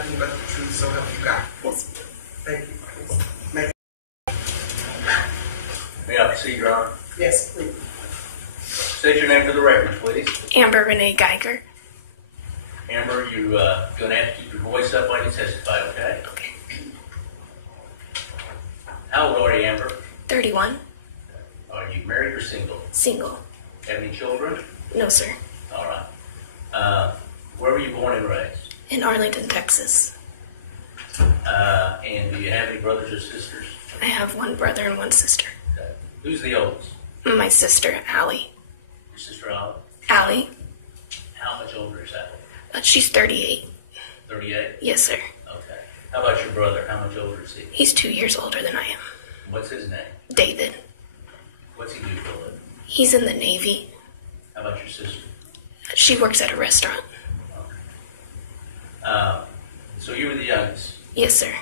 Nothing but the truth, so help you God. Yes. Thank you. May I proceed, Your Honor? Yes, please. State your name for the record, please. Amber Renee Geiger. Amber, you're going to have to keep your voice up while you testify, okay? Okay. How old are you, Amber? 31. Are you married or single? Single. Have any children? No, sir. All right. Where were you born and raised? In Arlington, Texas. And do you have any brothers or sisters? I have one brother and one sister. Okay. Who's the oldest? My sister, Allie. Your sister, Allie? Allie. How much older is Allie? She's 38. 38? Yes, sir. Okay. How about your brother? How much older is he? He's 2 years older than I am. What's his name? David. What's he do for a living? He's in the Navy. How about your sister? She works at a restaurant. Okay. So you were the youngest. Yes, sir.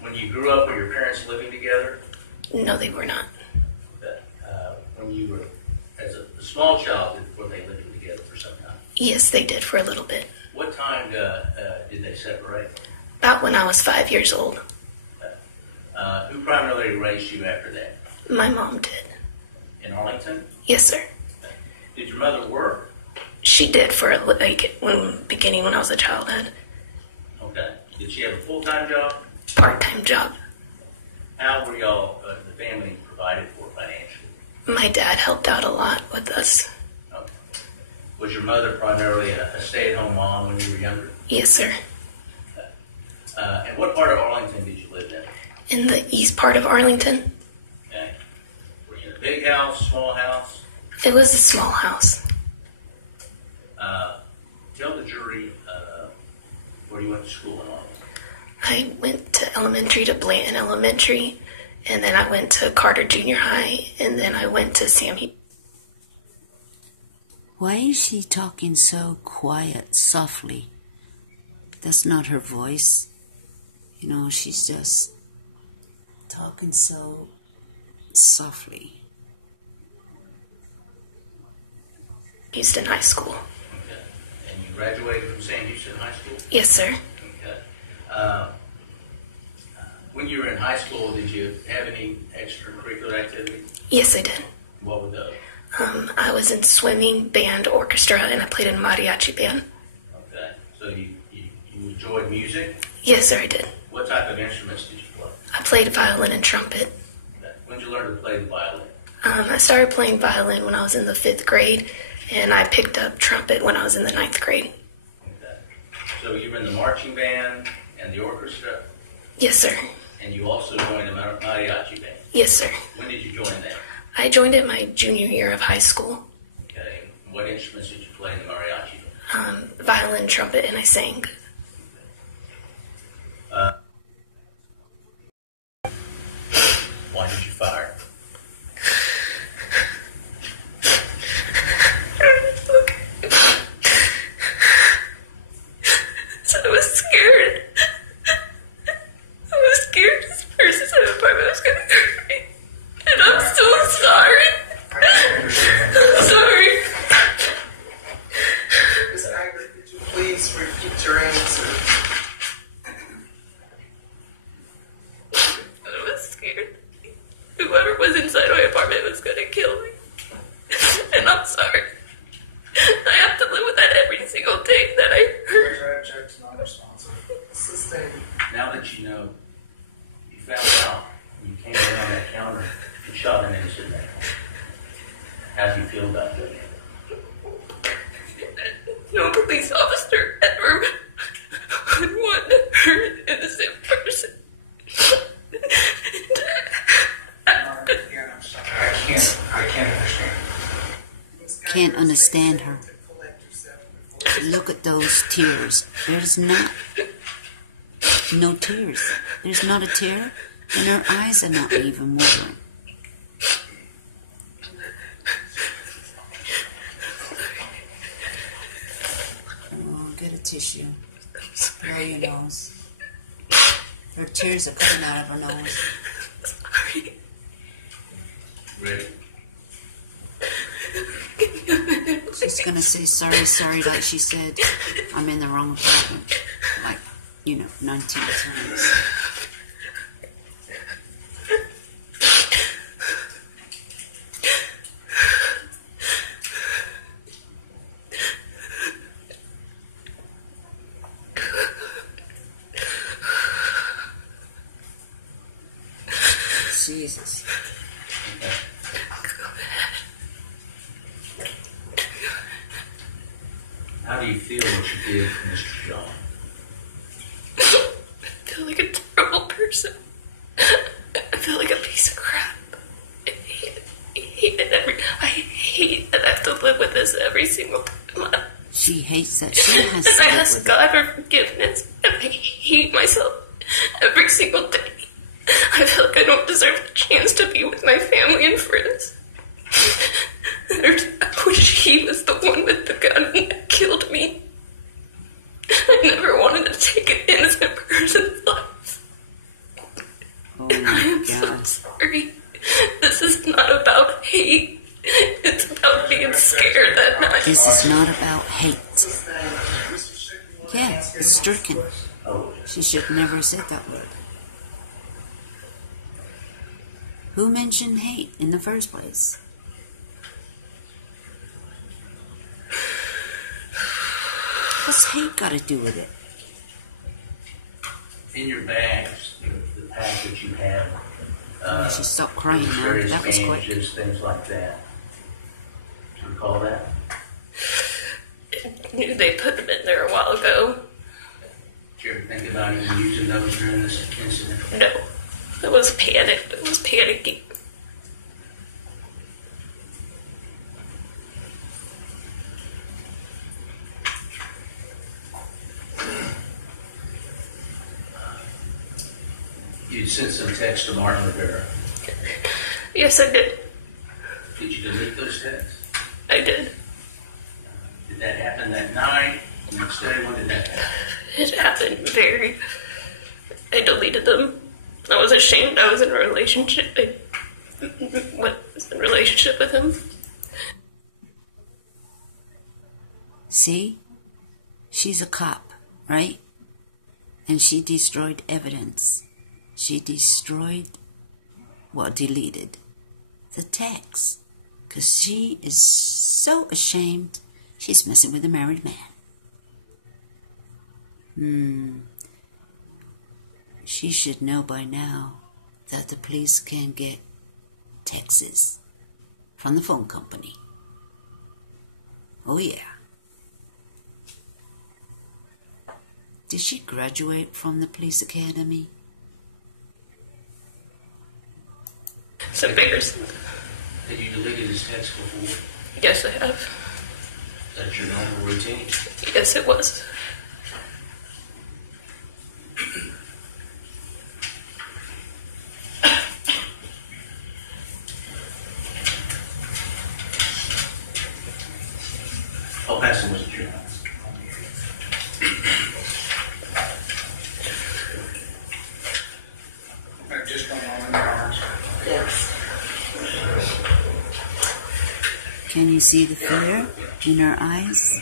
When you grew up, were your parents living together? No, they were not. Okay. When you were, as a small child, were they living together for some time? Yes, they did for a little bit. What time did they separate? About when I was 5 years old. Okay. Who primarily raised you after that? My mom did. In Arlington? Yes, sir. Okay. Did your mother work? She did for beginning when I was a child. Okay. Did she have a full-time job? Part-time job. How were y'all, the family, provided for financially? My dad helped out a lot with us. Okay. Was your mother primarily a stay-at-home mom when you were younger? Yes, sir. Okay. And what part of Arlington did you live in? In the east part of Arlington. Okay. Were you in a big house, small house? It was a small house. Tell the jury where you went to school in Arlington. I went to elementary to Blanton Elementary, and then I went to Carter Junior High, and then I went to Sam Houston. Why is she talking so quiet, softly? That's not her voice. You know, she's just talking so softly. Houston High School. Okay. And you graduated from Sam Houston High School? Yes, sir. Okay. When you were in high school, did you have any extracurricular activities? Yes, I did. What were those? I was in swimming, band, orchestra, and I played in a mariachi band. Okay. So you enjoyed music? Yes, sir, I did. What type of instruments did you play? I played violin and trumpet. Okay. When did you learn to play the violin? I started playing violin when I was in the 5th grade, and I picked up trumpet when I was in the 9th grade. Okay. So you were in the marching band and the orchestra? Yes, sir. And you also joined the mariachi band? Yes, sir. When did you join that? I joined it my junior year of high school. Okay. What instruments did you play in the mariachi band? Violin, trumpet, and I sang. Why did you fire? So I was scared. I was scared this person in the apartment was going to hurt me. And I'm so sorry. I'm sorry. Ms. Agger, could you please repeat your answer? I was scared. Whoever was inside my apartment was going to kill me. And I'm sorry. I have to live with that every single day that I hurt. Judge, not responsive. Sustained. Now that you know, you found out when you came around that counter and shot an innocent man. How do you feel about that? No police officer ever would want to hurt an innocent person. Again, I'm sorry. I can't understand. Can't understand her. Look at those tears. There's no tears. There's not a tear, and her eyes are not even moving. Oh, get a tissue. Blow your nose. Her tears are coming out of her nose. Ready? She's gonna say sorry, like she said, I'm in the wrong apartment. Like, 19 times. Jesus. How do you feel what you did to Mr. John? I feel like a terrible person. I feel like a piece of crap. I hate that I have to live with this every single time. She hates that she has And I ask God for forgiveness, and I hate myself every single day. I feel like I don't deserve the chance to be with my family and friends. I wish he was the one with the gun that killed me. I never wanted to take an innocent person's life. Oh I my am so God. sorry. This is not about hate. It's about being scared that night. This is not about hate. Yeah, it's stricken. She should never have said that word. Who mentioned hate in the first place? What's hate got to do with it? In your bags, the package you have. She stopped crying now. Various That was quick. bandages, things like that. Do you recall that? I knew they put them in there a while ago. Did you ever think about even using those during this incident? No. I was panicked. I was panicking. You sent some text to Martin Rivera. Yes, I did. Did you delete those texts? I did. Did that happen that night? The next day? When did that happen? It happened I deleted them. I was ashamed I was in a relationship. Was in a relationship with him. See? She's a cop, right? And she destroyed evidence. She deleted the text. Because she is so ashamed she's messing with a married man. She should know by now that the police can get texts from the phone company. Oh yeah. Did she graduate from the police academy? It's embarrassing. Had you deleted his text before? Yes, I have. Is that your normal routine? Yes, it was. I'll pass it with you. Just one moment, Roberts. Yes. Can you see the fear in her eyes?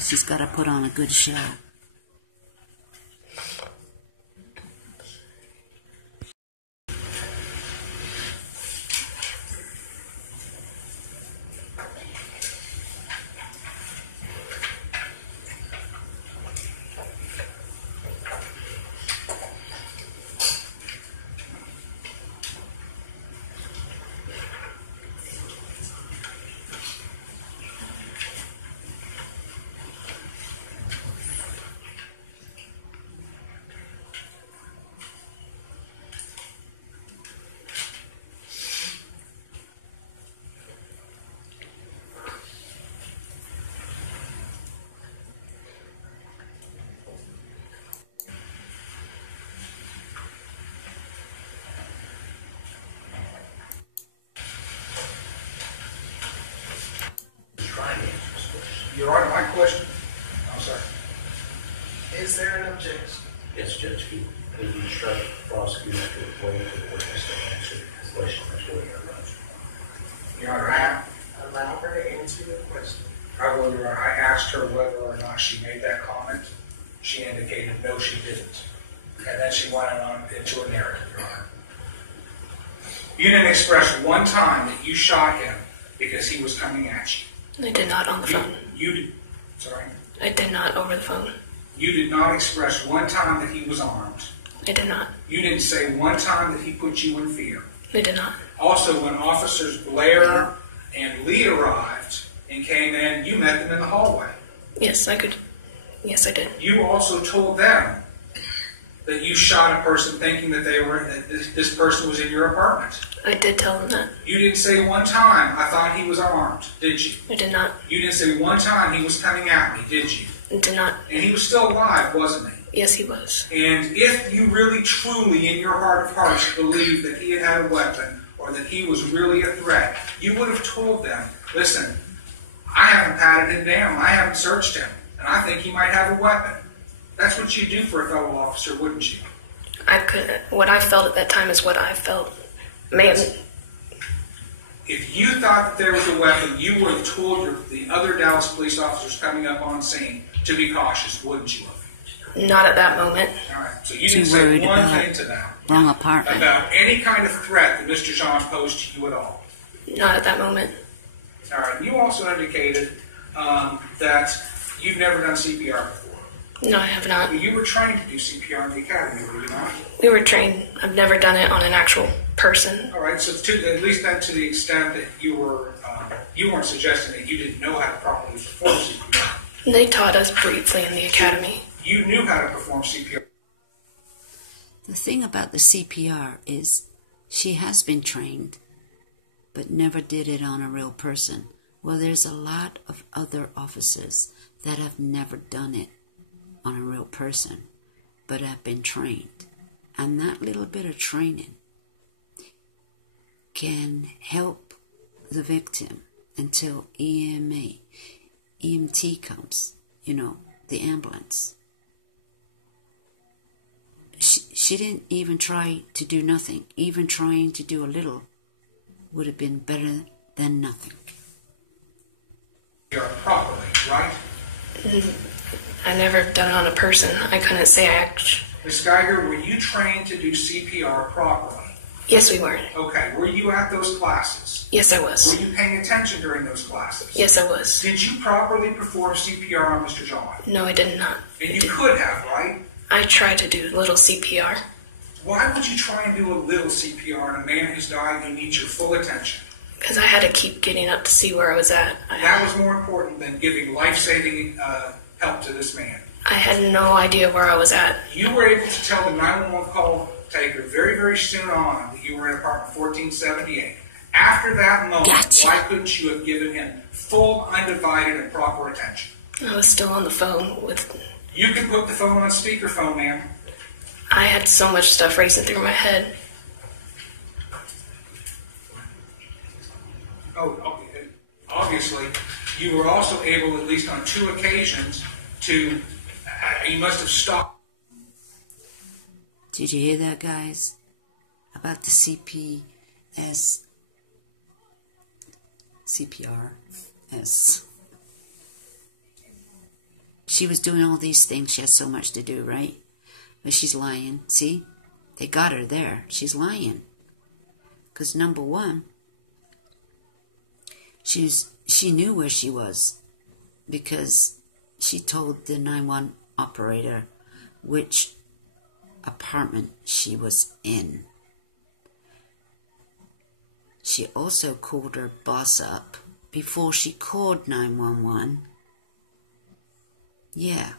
She's got to put on a good show. You're right, my question. I'm sorry. Is there an objection? Yes, Judge. He instructed the prosecutor to wait for the witness to answer the question. That's what you're right. Your Honor, I allow her to answer your question. I will, Your Honor. I asked her whether or not she made that comment. She indicated no, she didn't. And then she went on into a narrative, Your Honor. You didn't express one time that you shot him because he was coming at you. I did not on the phone. You did. Sorry? I did not over the phone. You did not express one time that he was armed. I did not. You didn't say one time that he put you in fear. I did not. Also, when Officers Blair and Lee arrived and came in, you met them in the hallway. Yes, I could. Yes, I did. You also told them that you shot a person thinking that this person was in your apartment. I did tell them that. You didn't say one time, I thought he was armed, did you? I did not. You didn't say one time he was coming at me, did you? I did not. And he was still alive, wasn't he? Yes, he was. And if you really, truly, in your heart of hearts, believed that he had a weapon or that he was really a threat, you would have told them, listen, I haven't patted him down, I haven't searched him, and I think he might have a weapon. That's what you do for a fellow officer, wouldn't you? I couldn't. What I felt at that time is what I felt. If you thought that there was a weapon, you would have told the other Dallas police officers coming up on scene to be cautious, wouldn't you have? Not at that moment. All right. So you didn't say one thing to them wrong apartment about any kind of threat that Mr. Jean posed to you at all. Not at that moment. All right. You also indicated that you've never done CPR before. No, I have not. You were trained to do CPR in the academy, were you not? We were trained. I've never done it on an actual person. All right. So at least then to the extent that you weren't suggesting that you didn't know how to properly perform CPR. They taught us briefly in the academy. You knew how to perform CPR. The thing about the CPR is she has been trained, but never did it on a real person. Well, there's a lot of other officers that have never done it on a real person, but have been trained. And that little bit of training can help the victim until EMT comes, the ambulance. She didn't even try to do nothing. Even trying to do a little would have been better than nothing. Properly, right? I never done it on a person. I couldn't say I actually. Ms. Geiger, were you trained to do CPR properly? Yes, we were. Okay. Were you at those classes? Yes, I was. Were you paying attention during those classes? Yes, I was. Did you properly perform CPR on Mr. John? No, I did not. And you could have, right? I tried to do little CPR. Why would you try and do a little CPR on a man who's dying who needs your full attention? Because I had to keep getting up to see where I was at. That was more important than giving life-saving help to this man. I had no idea where I was at. You were able to tell the 911 call taker very, very soon on that you were in apartment 1478. After that moment, why couldn't you have given him full, undivided, and proper attention? I was still on the phone with... You can put the phone on speakerphone, ma'am. I had so much stuff racing through my head. Oh, okay. Obviously, you were also able, at least on 2 occasions, to... you must have stopped. Did you hear that, guys? About the CPR. She was doing all these things. She has so much to do, right? But she's lying. See? They got her there. She's lying. Because number one, she knew where she was because she told the 911 operator which apartment she was in. She also called her boss up before she called 911. Yeah.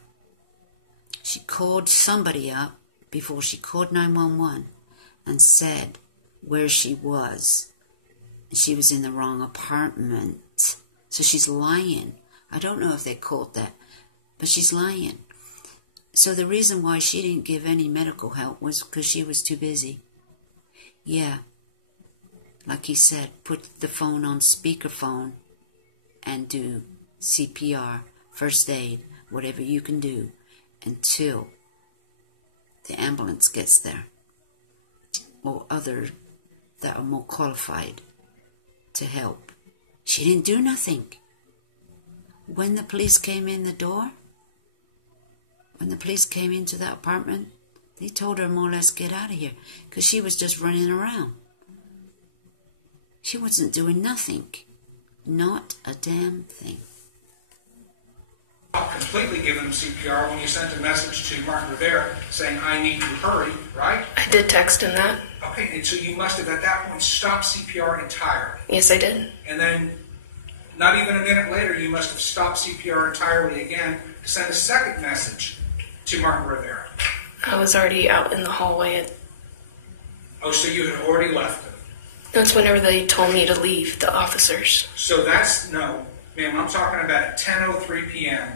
She called somebody up before she called 911 and said where she was. She was in the wrong apartment. So she's lying. I don't know if they called that, but she's lying. So the reason why she didn't give any medical help was because she was too busy. Yeah. Like he said, put the phone on speakerphone and do CPR, first aid, whatever you can do until the ambulance gets there or other that are more qualified to help. She didn't do nothing. When the police came in the door, when the police came into that apartment, they told her more or less get out of here because she was just running around. She wasn't doing nothing. Not a damn thing. Completely given him CPR when you sent a message to Martin Rivera saying, I need you to hurry, right? I did text him that. Okay, and so you must have at that point stopped CPR entirely. Yes, I did. And then, not even a minute later, you must have stopped CPR entirely again to send a second message to Martin Rivera. I was already out in the hallway. Oh, so you had already left him. That's whenever they told me to leave, the officers. So that's, no, ma'am, I'm talking about at 10:03 p.m.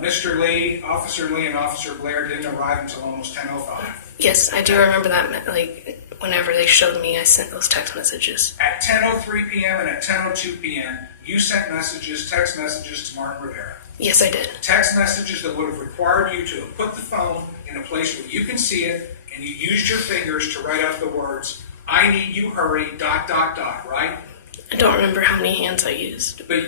Mr. Lee, Officer Lee, and Officer Blair didn't arrive until almost 10:05. Yes, I do remember that. Like, whenever they showed me, I sent those text messages. At 10:03 p.m. and at 10:02 p.m., you sent messages, text messages to Martin Rivera. Yes, I did. Text messages that would have required you to have put the phone in a place where you can see it, and you used your fingers to write out the words, I need you, hurry, ... right? I don't remember how many hands I used. But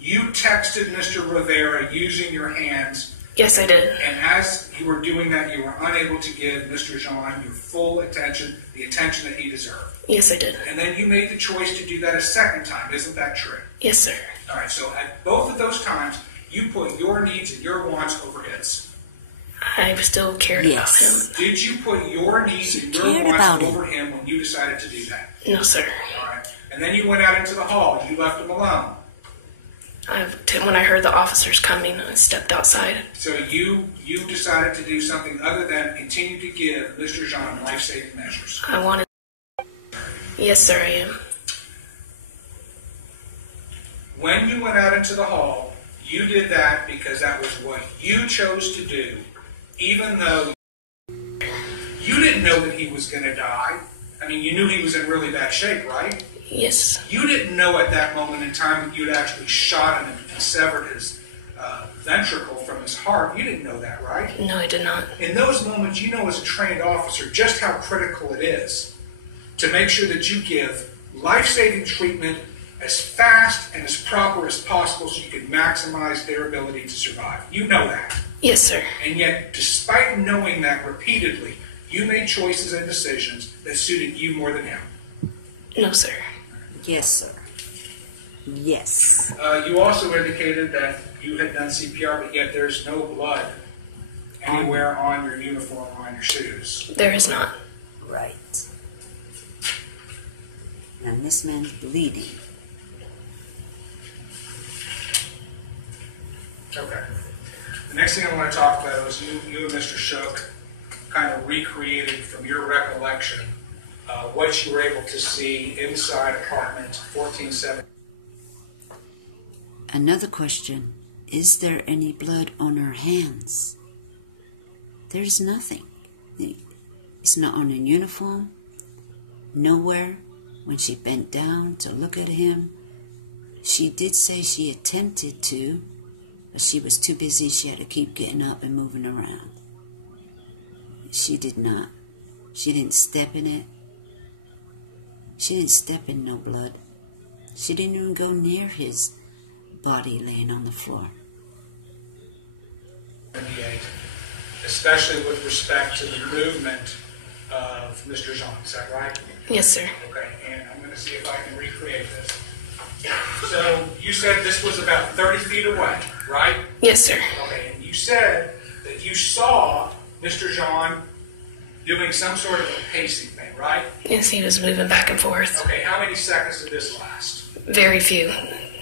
you texted Mr. Rivera using your hands. Yes, I did. And as you were doing that, you were unable to give Mr. Jean your full attention, the attention that he deserved. Yes, I did. And then you made the choice to do that a second time. Isn't that true? Yes, sir. All right, so at both of those times, you put your needs and your wants over his. I still cared about him. Did you put your needs and your wants over him when you decided to do that? No, sir. All right. And then you went out into the hall. You left him alone. When I heard the officers coming, I stepped outside. So you decided to do something other than continue to give Mr. Jean life-saving measures. I wanted... Yes, sir, I am. When you went out into the hall, you did that because that was what you chose to do, even though you didn't know that he was going to die. I mean, you knew he was in really bad shape, right? Yes. You didn't know at that moment in time that you'd actually shot him and severed his ventricle from his heart. You didn't know that, right? No, I did not. In those moments, you know as a trained officer just how critical it is to make sure that you give life-saving treatment as fast and as proper as possible so you can maximize their ability to survive. You know that. Yes, sir. And yet, despite knowing that repeatedly, you made choices and decisions that suited you more than him. No, sir. Yes, sir. Yes. You also indicated that you had done CPR, but yet there's no blood anywhere on your uniform or on your shoes. There is not. Right. And this man's bleeding. Okay. The next thing I want to talk about is you and Mr. Shook kind of recreated from your recollection what you were able to see inside apartment 1470. Another question. Is there any blood on her hands? There's nothing. It's not on her uniform. Nowhere. When she bent down to look at him, she did say she attempted to, but she was too busy. She had to keep getting up and moving around. She did not. She didn't step in it. She didn't step in no blood. She didn't even go near his body laying on the floor. Especially with respect to the movement of Mr. Jean. Is that right? Yes, sir. Okay, and I'm going to see if I can recreate this. So you said this was about 30 feet away, right? Yes, sir. Okay, and you said that you saw Mr. Jean doing some sort of a pacing thing, right? Yes, he was moving back and forth. Okay, how many seconds did this last? Very few.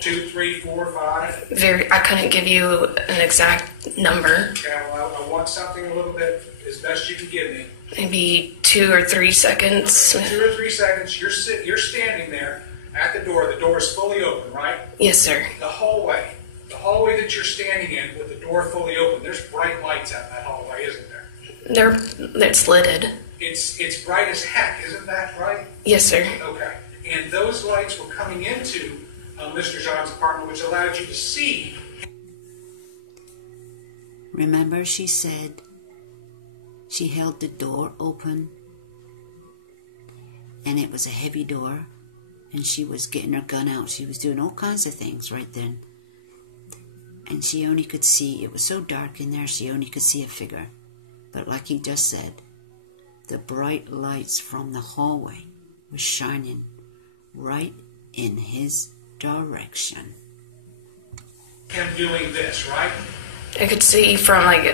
2, 3, 4, 5? I couldn't give you an exact number. Okay, well, I want something a little bit as best you can give me. Maybe 2 or 3 seconds. 2 or 3 seconds. You're standing there at the door. The door is fully open, right? Yes, sir. The hallway that you're standing in with the door fully open. There's bright lights out in that hallway, isn't there? It's lidded. It's bright as heck, isn't that right? Yes, sir. Okay. And those lights were coming into Mr. Jean's apartment, which allowed you to see. Remember, she said she held the door open, and it was a heavy door, and she was getting her gun out. She was doing all kinds of things right then. And she only could see, it was so dark in there, she only could see a figure. But like he just said, the bright lights from the hallway were shining right in his direction. Him doing this, right? I could see from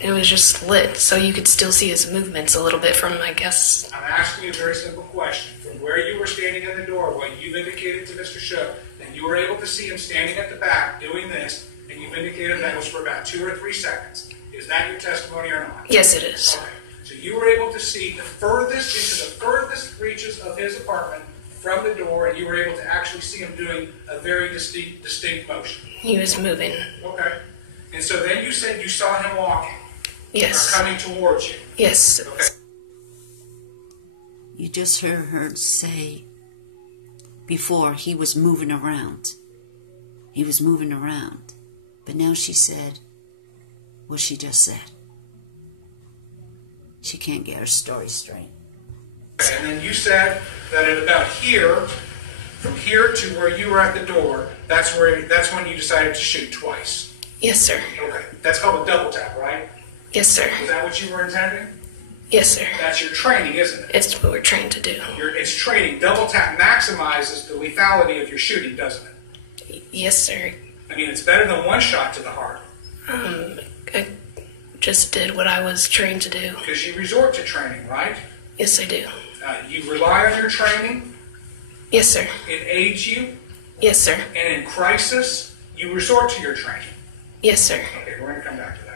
it was just lit, so you could still see his movements a little bit from, I guess. I'm asking you a very simple question. From where you were standing in the doorway, you've indicated to Mr. Shook that you were able to see him standing at the back doing this, and you've indicated that was for about 2 or 3 seconds. Is that your testimony or not? Yes, it is. Okay. So you were able to see the furthest, into the furthest reaches of his apartment from the door, and you were able to actually see him doing a very distinct motion. He was moving. Okay. And so then you said you saw him walking. Yes. Or coming towards you. Yes. Okay. You just heard her say before he was moving around. He was moving around. But now she said what she just said. She can't get her story straight. And then you said that at about here, from here to where you were at the door, that's when you decided to shoot twice. Yes, sir. Okay. That's called a double tap, right? Yes, sir. Is that what you were intending? Yes, sir. That's your training, isn't it? It's what we're trained to do. It's training. Double tap maximizes the lethality of your shooting, doesn't it? Yes, sir. I mean, it's better than one shot to the heart. I just did what I was trained to do. Because you resort to training, right? Yes, I do. You rely on your training. Yes, sir. It aids you. Yes, sir. And in crisis, you resort to your training. Yes, sir. Okay, we're going to come back to that.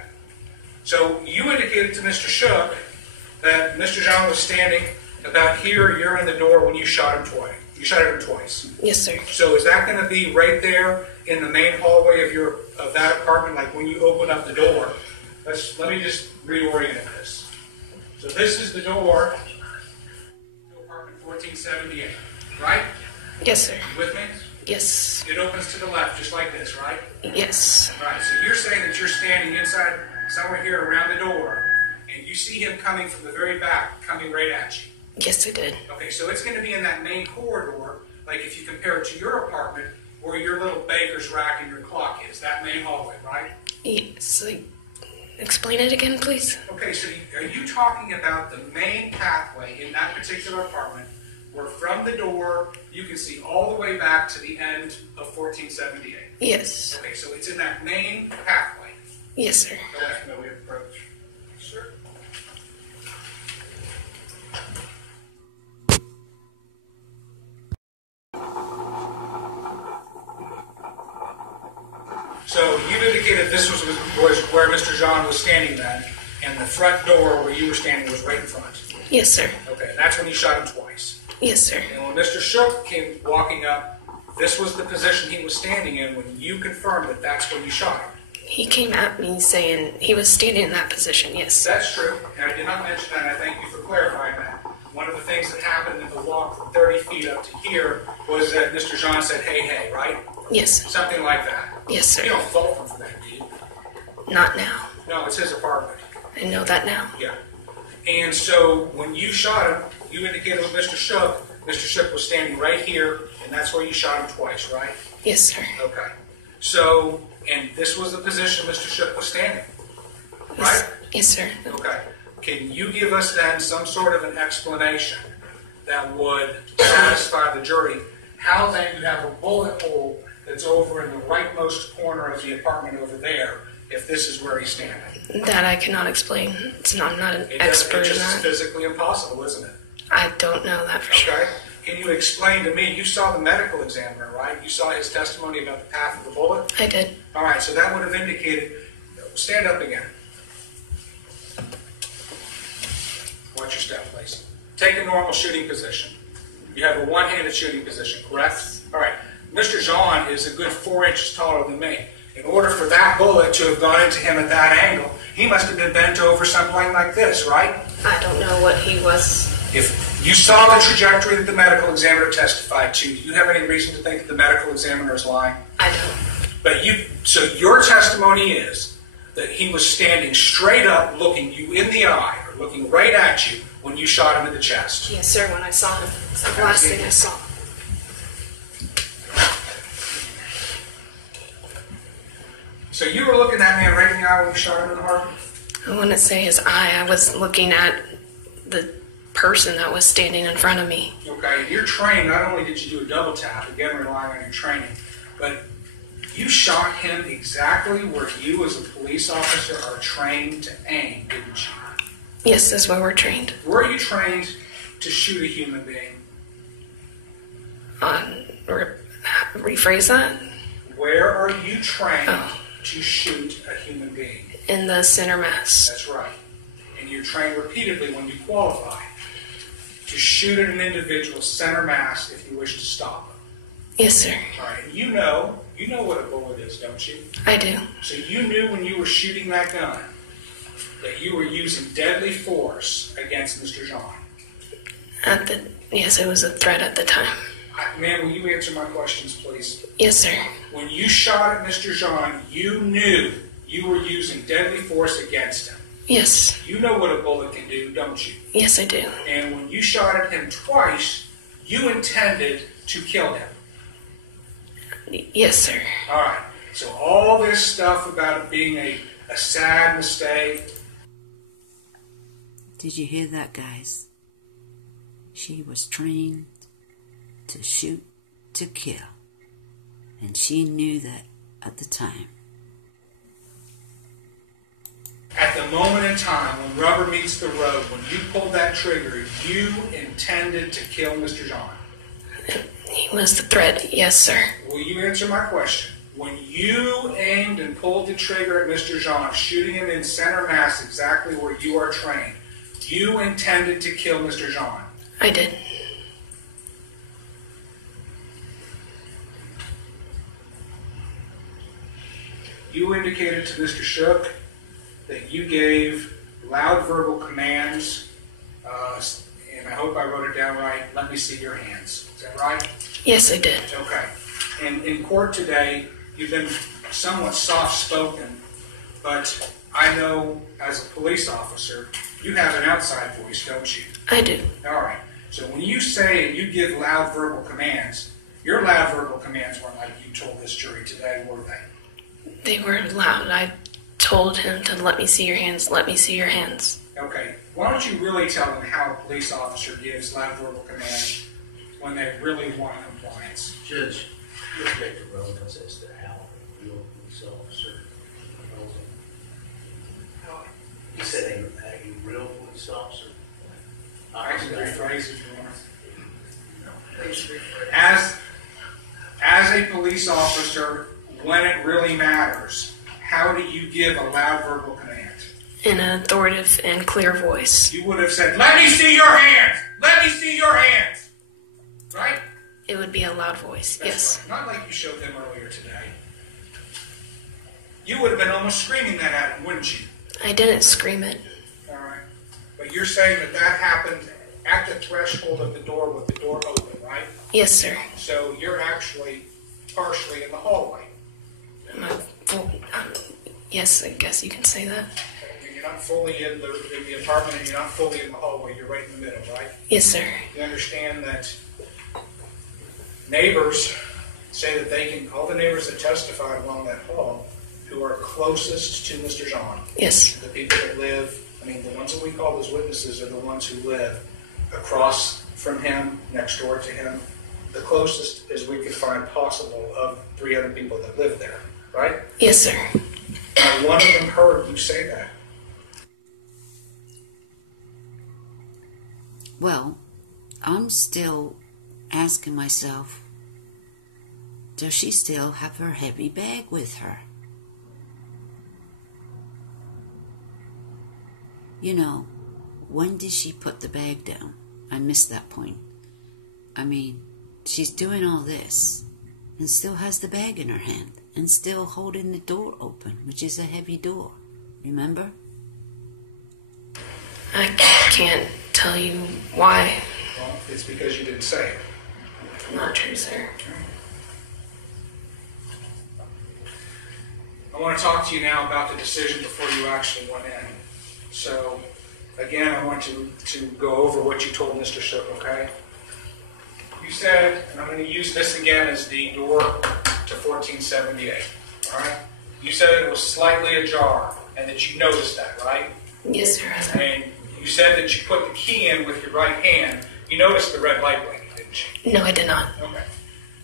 So you indicated to Mr. Shook that Mr. John was standing about here, you're in the door when you shot him twice. You shot at him twice. Yes, sir. So is that going to be right there in the main hallway of that apartment, like when you open up the door? Let me just reorient this. So this is the door to apartment 1478, right? Yes, sir. You with me? Yes. It opens to the left, just like this, right? Yes. Right, so you're saying that you're standing inside, somewhere here around the door, and you see him coming from the very back, coming right at you. Yes, I did. Okay, so it's going to be in that main corridor, like if you compare it to your apartment, where your little baker's rack and your clock is, that main hallway, right? Yes. Explain it again, please. Okay, so are you talking about the main pathway in that particular apartment, where from the door, you can see all the way back to the end of 1478? Yes. Okay, so it's in that main pathway. Yes, sir. Okay, no, we approach. Sure. So you've indicated this was where Mr. John was standing then, and the front door where you were standing was right in front. Yes, sir. Okay, that's when you shot him twice. Yes, sir. And when Mr. Shook came walking up, this was the position he was standing in when you confirmed that that's when you shot him. He came at me saying he was standing in that position, yes. That's true, and I did not mention that, and I thank you for clarifying that. One of the things that happened in the walk from 30 feet up to here was that Mr. John said, hey, right? Yes. Something like that. Yes, sir. You don't fault him for that, do you? Not now. No, it's his apartment. I know that now. Yeah. And so when you shot him, you indicated with Mr. Shook was standing right here, and that's where you shot him twice, right? Yes, sir. Okay. So, and this was the position Mr. Shook was standing, right? Yes, sir. Okay. Can you give us then some sort of an explanation that would satisfy the jury how then you have a bullet hole that's over in the rightmost corner of the apartment over there if this is where he's standing? That I cannot explain. I'm not an expert in It's just that. physically impossible, isn't it? I don't know that for sure. Okay. Can you explain to me, you saw the medical examiner, right? You saw his testimony about the path of the bullet? I did. All right, so that would have indicated, stand up again. Watch your step, please. Take a normal shooting position. You have a one-handed shooting position, correct? All right. Mr. John is a good 4 inches taller than me. In order for that bullet to have gone into him at that angle, he must have been bent over something like this, right? I don't know what he was. If you saw the trajectory that the medical examiner testified to, do you have any reason to think that the medical examiner is lying? I don't. But so your testimony is that he was standing straight up, looking you in the eye, or looking right at you when you shot him in the chest. Yes, sir, when I saw him. It's the last thing I saw. So you were looking at me right in the eye when you shot him in the heart? I wouldn't say his eye. I was looking at the person that was standing in front of me. Okay, and you're trained. Not only did you do a double tap, again relying on your training, but you shot him exactly where you as a police officer are trained to aim, didn't you? Yes, that's where we're trained. Where are you trained to shoot a human being? Rephrase that? Where are you trained to shoot a human being? In the center mass. That's right. And you're trained repeatedly when you qualify to shoot at an individual center mass if you wish to stop them. Yes, sir. All right. You know what a bullet is, don't you? I do. So you knew when you were shooting that gun that you were using deadly force against Mr. John. Yes, it was a threat at the time. Ma'am, will you answer my questions, please? Yes, sir. When you shot at Mr. John, you knew you were using deadly force against him. Yes. You know what a bullet can do, don't you? Yes, I do. And when you shot at him twice, you intended to kill him. Yes, sir. All right. So all this stuff about it being a sad mistake. Did you hear that, guys? She was trained to shoot to kill. And she knew that at the time. At the moment in time, when rubber meets the road, when you pulled that trigger, you intended to kill Mr. John. He was the threat. Yes, sir. Will you answer my question? When you aimed and pulled the trigger at Mr. John, shooting him in center mass exactly where you are trained, you intended to kill Mr. John. I did. You indicated to Mr. Shook that you gave loud verbal commands, and I hope I wrote it down right. Let me see your hands. Is that right? Yes, I did. Okay. And in court today, you've been somewhat soft-spoken, but I know as a police officer, you have an outside voice, don't you? I do. All right. So when you say and you give loud verbal commands, your loud verbal commands weren't like you told this jury today, were they? They were loud. I told him to let me see your hands, let me see your hands. Okay. Why don't you really tell them how a police officer gives loud verbal commands when they really want compliance? Judge, you object to relevance as to how a real police officer knows him. He said a real police officer. I can rephrase if you want. No. As a police officer, when it really matters, how do you give a loud verbal command? In an authoritative and clear voice. You would have said, "Let me see your hands! Let me see your hands!" Right? It would be a loud voice. That's Yes. right. Not like you showed them earlier today. You would have been almost screaming that at him, wouldn't you? I didn't scream it. All right. But you're saying that happened at the threshold of the door with the door open, right? Yes, sir. So you're actually partially in the hallway. Yes, I guess you can say that. You're not fully in the apartment, and you're not fully in the hallway. You're right in the middle, right? Yes, sir. You understand that neighbors say that they can, all the neighbors that testified along that hall who are closest to Mr. John, Yes. the people that live, the ones that we call as witnesses are the ones who live across from him, next door to him, the closest as we could find possible of 300 people that live there, right? Yes, sir. And one of them heard you say that. Well, I'm still asking myself, does she still have her heavy bag with her? You know, when did she put the bag down? I missed that point. She's doing all this and still has the bag in her hand and still holding the door open, which is a heavy door. Remember? I can't tell you why. Well, it's because you didn't say it. Not true, sir. I want to talk to you now about the decision before you actually went in. So, again, I want to go over what you told Mr. Shook, okay? You said, and I'm going to use this again as the door to 1478, all right? You said it was slightly ajar and that you noticed that, right? Yes, sir. And you said that you put the key in with your right hand. You noticed the red light blinking, didn't you? No, I did not. Okay.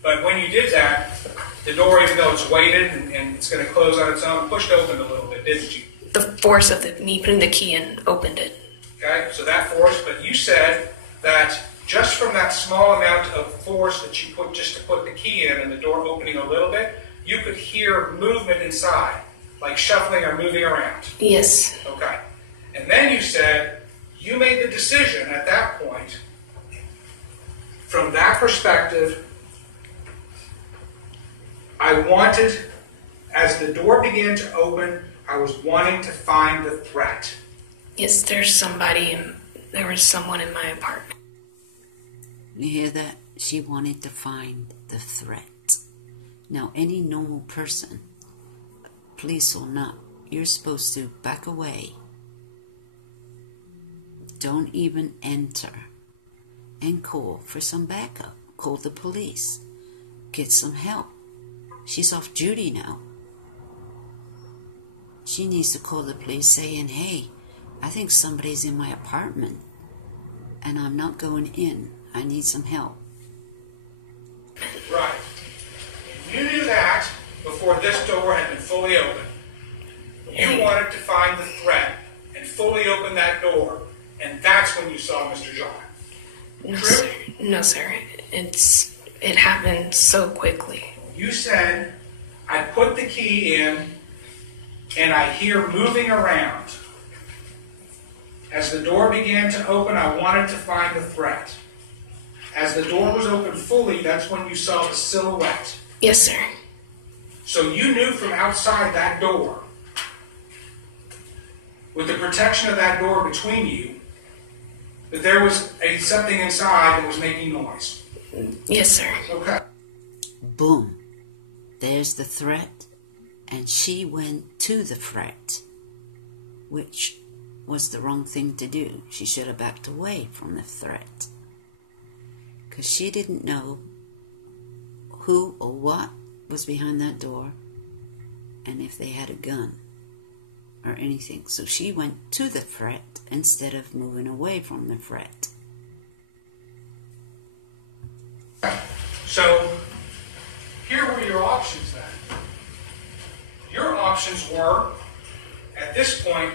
But when you did that, the door, even though it's weighted and it's going to close on its own, pushed open a little bit, didn't you? The force of me putting the key in opened it. Okay, so that force, but you said that just from that small amount of force that you put just to put the key in and the door opening a little bit, you could hear movement inside, like shuffling or moving around. Yes. Okay. And then you said you made the decision at that point, from that perspective, I wanted, as the door began to open, I was wanting to find the threat. Yes, there was someone in my apartment. You hear that? She wanted to find the threat. Now, any normal person, police or not, you're supposed to back away. Don't even enter. And call for some backup. Call the police. Get some help. She's off duty now. She needs to call the police saying, hey, I think somebody's in my apartment and I'm not going in. I need some help. Right. You knew that before this door had been fully opened. You wanted to find the threat and fully open that door, and that's when you saw Mr. John. No, True? sir. No, sir. It happened so quickly. You said, I put the key in and I hear moving around. As the door began to open, I wanted to find the threat. As the door was opened fully, that's when you saw the silhouette. Yes, sir. So you knew from outside that door, with the protection of that door between you, that there was something inside that was making noise. Yes, sir. Okay. Boom. There's the threat. And she went to the threat, which was the wrong thing to do. She should have backed away from the threat. Because she didn't know who or what was behind that door and if they had a gun or anything. So she went to the threat instead of moving away from the threat. So here were your options then. Your options were, at this point,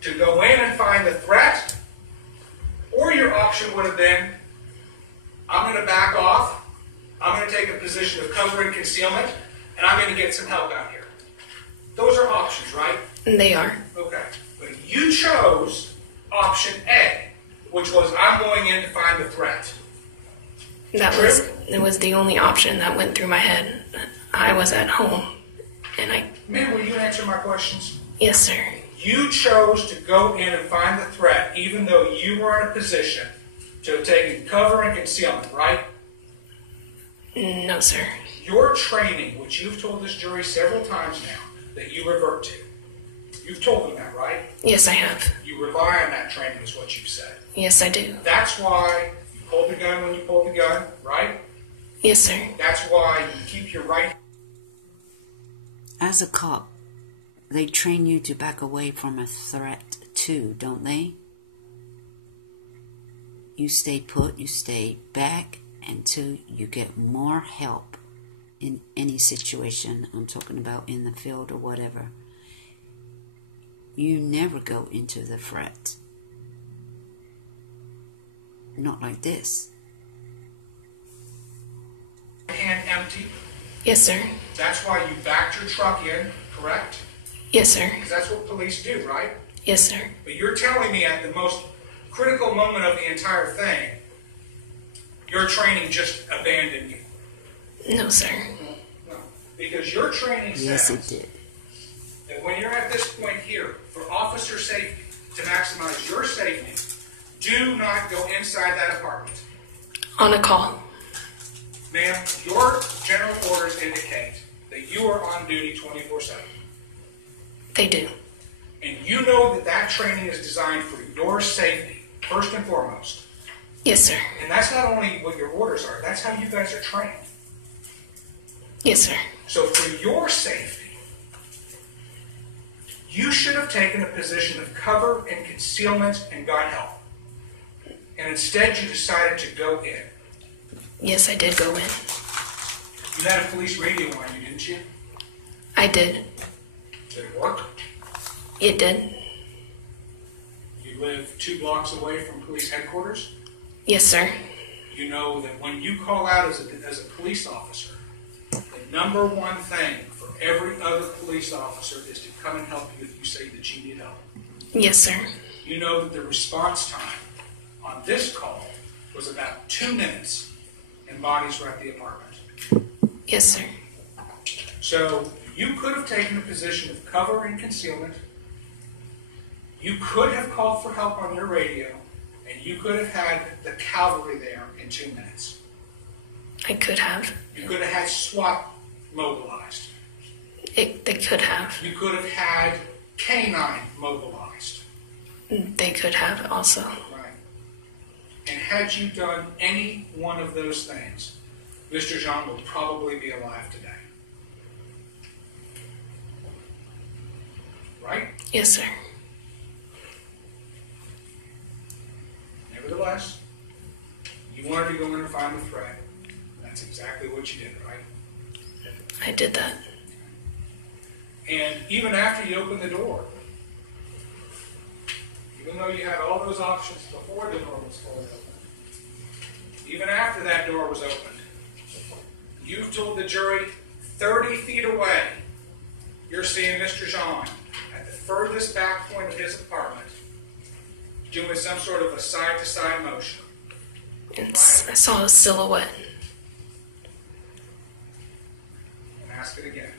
to go in and find the threat, or your option would have been, I'm going to back off, I'm going to take a position of cover and concealment, and I'm going to get some help out here. Those are options, right? They are. Okay. But you chose option A, which was, I'm going in to find the threat. It was the only option that went through my head. I was at home, and Ma'am, will you answer my questions? Yes, sir. You chose to go in and find the threat, even though you were in a position to have taken cover and concealment, right? No, sir. Your training, which you've told this jury several times now, that you revert to. You've told them that, right? Yes, I have. You rely on that training, is what you've said. Yes, I do. That's why you pulled the gun when you pulled the gun, right? Yes, sir. That's why you keep your right. As a cop, they train you to back away from a threat too, don't they? You stay put, you stay back until you get more help in any situation. I'm talking about in the field or whatever. You never go into the threat. Not like this. Hand empty. Yes, sir. That's why you backed your truck in, correct? Yes, sir. Because that's what police do, right? Yes, sir. But you're telling me at the most critical moment of the entire thing, your training just abandoned you. No, sir. No. Because your training Yes, says it did. that when you're at this point here, for officer safety, to maximize your safety, do not go inside that apartment. On a call. Ma'am, your general orders indicate that you are on duty 24/7. They do. And you know that that training is designed for your safety, first and foremost. Yes, sir. And that's not only what your orders are, that's how you guys are trained. Yes, sir. So for your safety, You should have taken a position of cover and concealment and got help. And instead you decided to go in. Yes, I did go in. You had a police radio on you, didn't you? I did. Did it work? It did. You live 2 blocks away from police headquarters? Yes, sir. You know that when you call out as a police officer, the number one thing for every other police officer is to come and help you if you say that you need help. Yes, sir. You know that the response time on this call was about 2 minutes, and bodies were at the apartment. Yes, sir. So you could have taken a position of cover and concealment. You could have called for help on your radio, and you could have had the cavalry there in 2 minutes. I could have. You could have had SWAT mobilized. They could have. You could have had K-9 mobilized. They could have also. Right. And had you done any one of those things, Mr. Jean would probably be alive today. Right? Yes, sir. Nevertheless, you wanted to go in and find the threat. That's exactly what you did, right? I did that. And even after you opened the door, even though you had all those options before the door was fully open, even after that door was opened, you told the jury 30 feet away, you're seeing Mr. Jean at the furthest back point of his apartment doing some sort of a side-to-side motion. I saw a silhouette. And ask it again.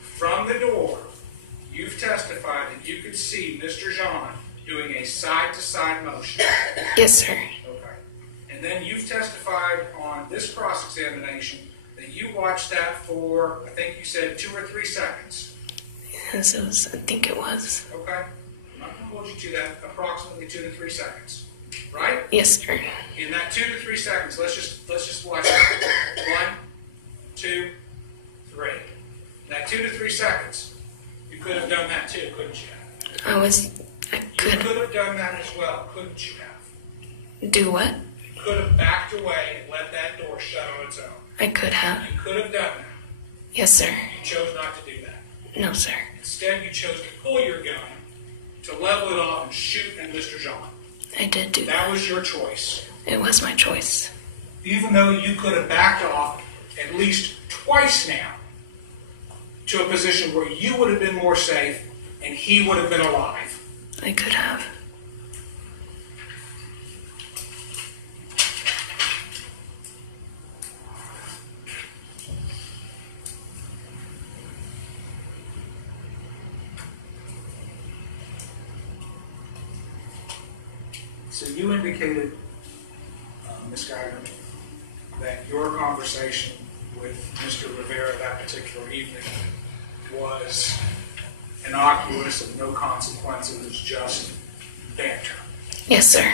From the door, you've testified that you could see Mr. Jean doing a side-to-side motion. Yes, sir. Okay. And then you've testified on this cross-examination that you watched that for, I think you said 2 or 3 seconds. Yes, it was. I think it was. Okay? I'm not going to hold you to that, approximately 2 to 3 seconds. Right? Yes, sir. In that 2 to 3 seconds, let's just watch it. 1, 2, 3. In that 2 to 3 seconds, you could have done that too, couldn't you? I could. You could have done that as well, couldn't you have? Do what? You could have backed away and let that door shut on its own. I could have. You could have done that. Yes, sir. You chose not to do that. No, sir. Instead, you chose to pull your gun, to level it off and shoot at Mr. Jean. I did do that. That was your choice. It was my choice. Even though you could have backed off at least twice now to a position where you would have been more safe and he would have been alive. I could have. So you indicated, Ms. Geiger, that your conversation with Mr. Rivera that particular evening was innocuous, of no consequence, it was just banter. Yes, sir.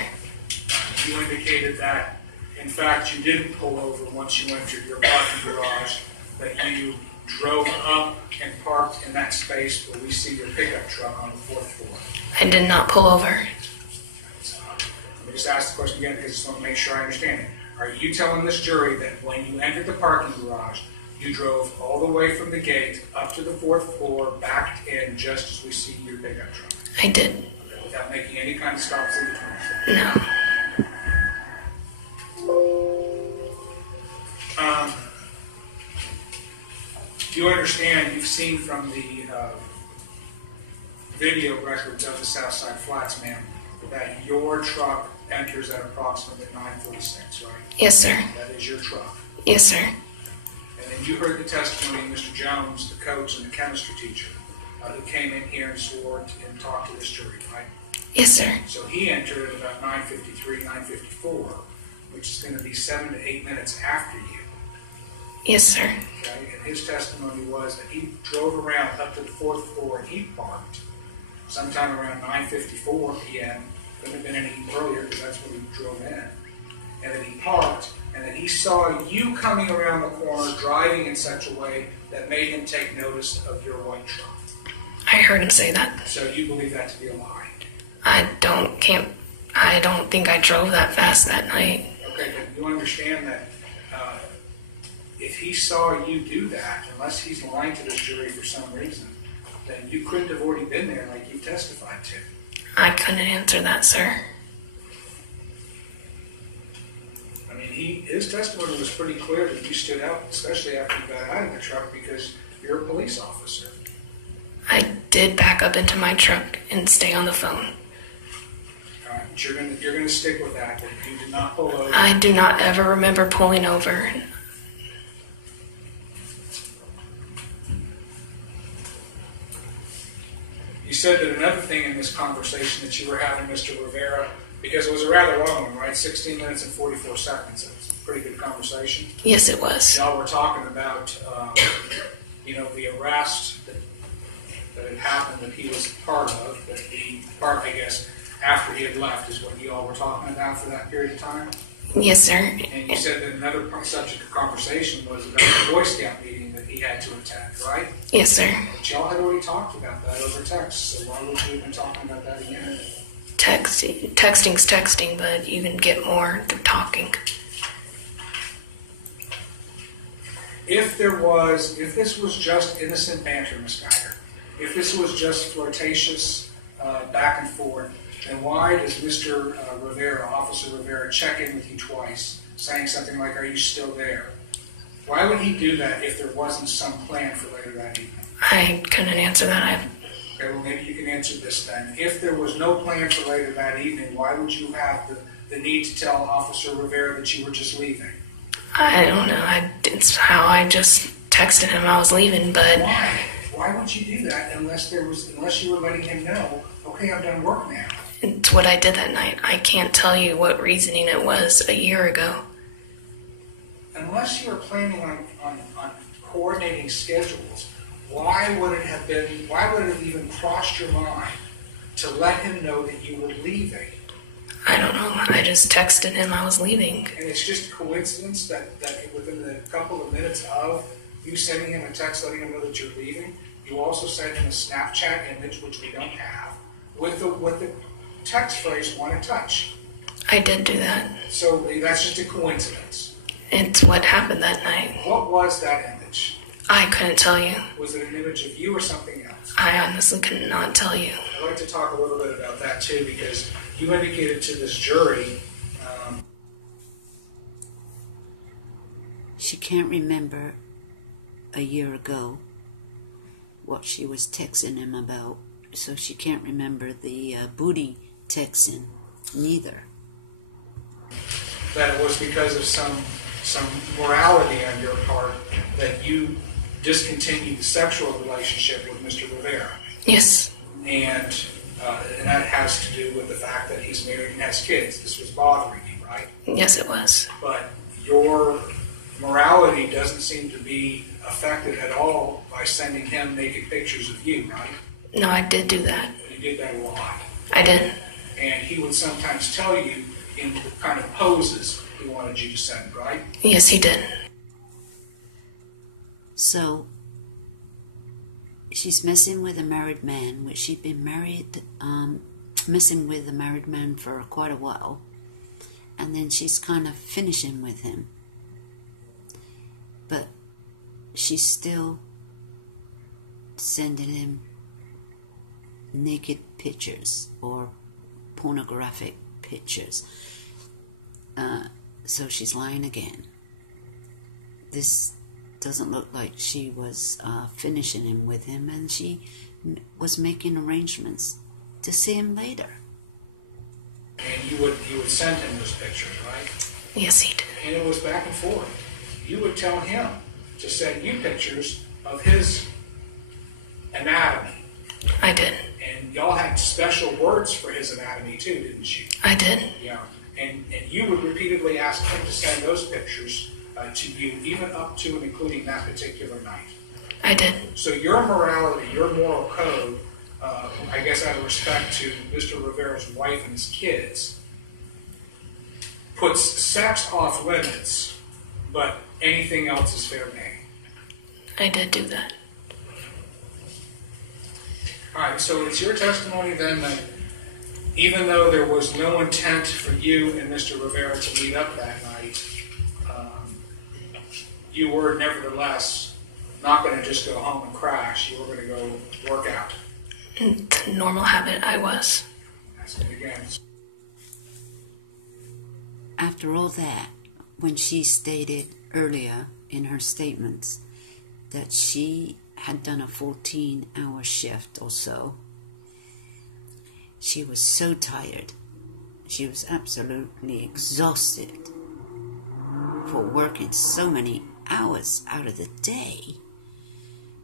You indicated that, in fact, you didn't pull over once you entered your parking garage, that you drove up and parked in that space where we see your pickup truck on the 4th floor. I did not pull over. Let me just ask the question again because I just want to make sure I understand it. Are you telling this jury that when you entered the parking garage, you drove all the way from the gate up to the 4th floor, backed in just as we see your pickup truck? I did. Without making any kind of stops in between? No. You understand, you've seen from the video records of the Southside Flats, ma'am, that your truck enters at approximately 9:46, right? Yes, sir. That is your truck. Yes, sir. And then you heard the testimony of Mr. Jones, the coach and the chemistry teacher, who came in here and swore and talked to this jury, right? Yes, sir. So he entered at about 9:53, 9:54, which is going to be 7 to 8 minutes after you. Yes, sir. Okay? And his testimony was that he drove around up to the 4th floor and he parked sometime around 9:54 p.m. Couldn't have been any earlier because that's when he drove in. And that he parked and that he saw you coming around the corner driving in such a way that made him take notice of your white truck. I heard him say that. So you believe that to be a lie? I don't think I drove that fast that night. Okay, but you understand that if he saw you do that, unless he's lying to this jury for some reason, then you couldn't have already been there like you testified to. I couldn't answer that, sir. I mean, his testimony was pretty clear that you stood out, especially after you got out of the truck, because you're a police officer. I did back up into my truck and stay on the phone. All right, but you're gonna stick with that you did not pull over. I do not ever remember pulling over. You said that another thing in this conversation that you were having, Mr. Rivera, because it was a rather long one, right? 16 minutes and 44 seconds. It was a pretty good conversation. Yes, it was. Y'all were talking about, the arrest that had happened that he was part of, that the part, I guess, after he had left is what you all were talking about for that period of time. Yes, sir. And you said that another subject of conversation was about the Boy Scout meeting that he had to attend, right? Yes, sir. But y'all had already talked about that over text, so why would you even talking about that again? Texting's texting, but you can get more through talking. If this was just innocent banter, Ms. Geiger, if this was just flirtatious back and forth, then why does Mr. Rivera, Officer Rivera, check in with you twice, saying something like, "Are you still there?" Why would he do that if there wasn't some plan for later that evening? I couldn't answer that. Okay, well, maybe you can answer this then. If there was no plan for later that evening, why would you have the need to tell Officer Rivera that you were just leaving? I don't know. It's how I just texted him I was leaving, but... Why? Why would you do that unless you were letting him know, okay, I'm done work now? It's what I did that night. I can't tell you what reasoning it was a year ago. Unless you were planning on coordinating schedules, why would it have even crossed your mind to let him know that you were leaving? I don't know. I just texted him I was leaving. And it's just a coincidence that within the couple of minutes of you sending him a text letting him know that you're leaving, you also sent him a Snapchat image, which we don't have, with the text phrase, "want to touch." I did do that. So that's just a coincidence. It's what happened that night. What was that image? I couldn't tell you. Was it an image of you or something else? I honestly could not tell you. I'd like to talk a little bit about that too, because you indicated to this jury. She can't remember a year ago what she was texting him about, so she can't remember the booty texting neither. That it was because of some morality on your part that you discontinued the sexual relationship with Mr. Rivera. Yes. And that has to do with the fact that he's married and has kids. This was bothering you, right? Yes, it was. But your morality doesn't seem to be affected at all by sending him naked pictures of you, right? No, I did do that. You did that a lot. I did. And he would sometimes tell you in the kind of poses he wanted you to send, right? Yes, he did. So she's messing with a married man, which she'd been married, messing with a married man for quite a while, and then she's kind of finishing with him. But she's still sending him naked pictures or pornographic pictures. So she's lying again. This doesn't look like she was finishing him with him, and she was making arrangements to see him later. And you would send him those pictures, right? Yes, he did. And it was back and forth. You would tell him to send you pictures of his anatomy. I did. And y'all had special words for his anatomy too, didn't you? I did. Yeah. And you would repeatedly ask him to send those pictures to you, even up to and including that particular night. I did. So your morality, your moral code, I guess out of respect to Mr. Rivera's wife and his kids, puts sex off limits, but anything else is fair game. I did do that. All right, so it's your testimony then that even though there was no intent for you and Mr. Rivera to meet up that night, you were nevertheless not going to just go home and crash. You were going to go work out. It's a normal habit. I was. That's it again. After all that, when she stated earlier in her statements that she had done a 14-hour shift or so, she was so tired. She was absolutely exhausted for working so many hours out of the day.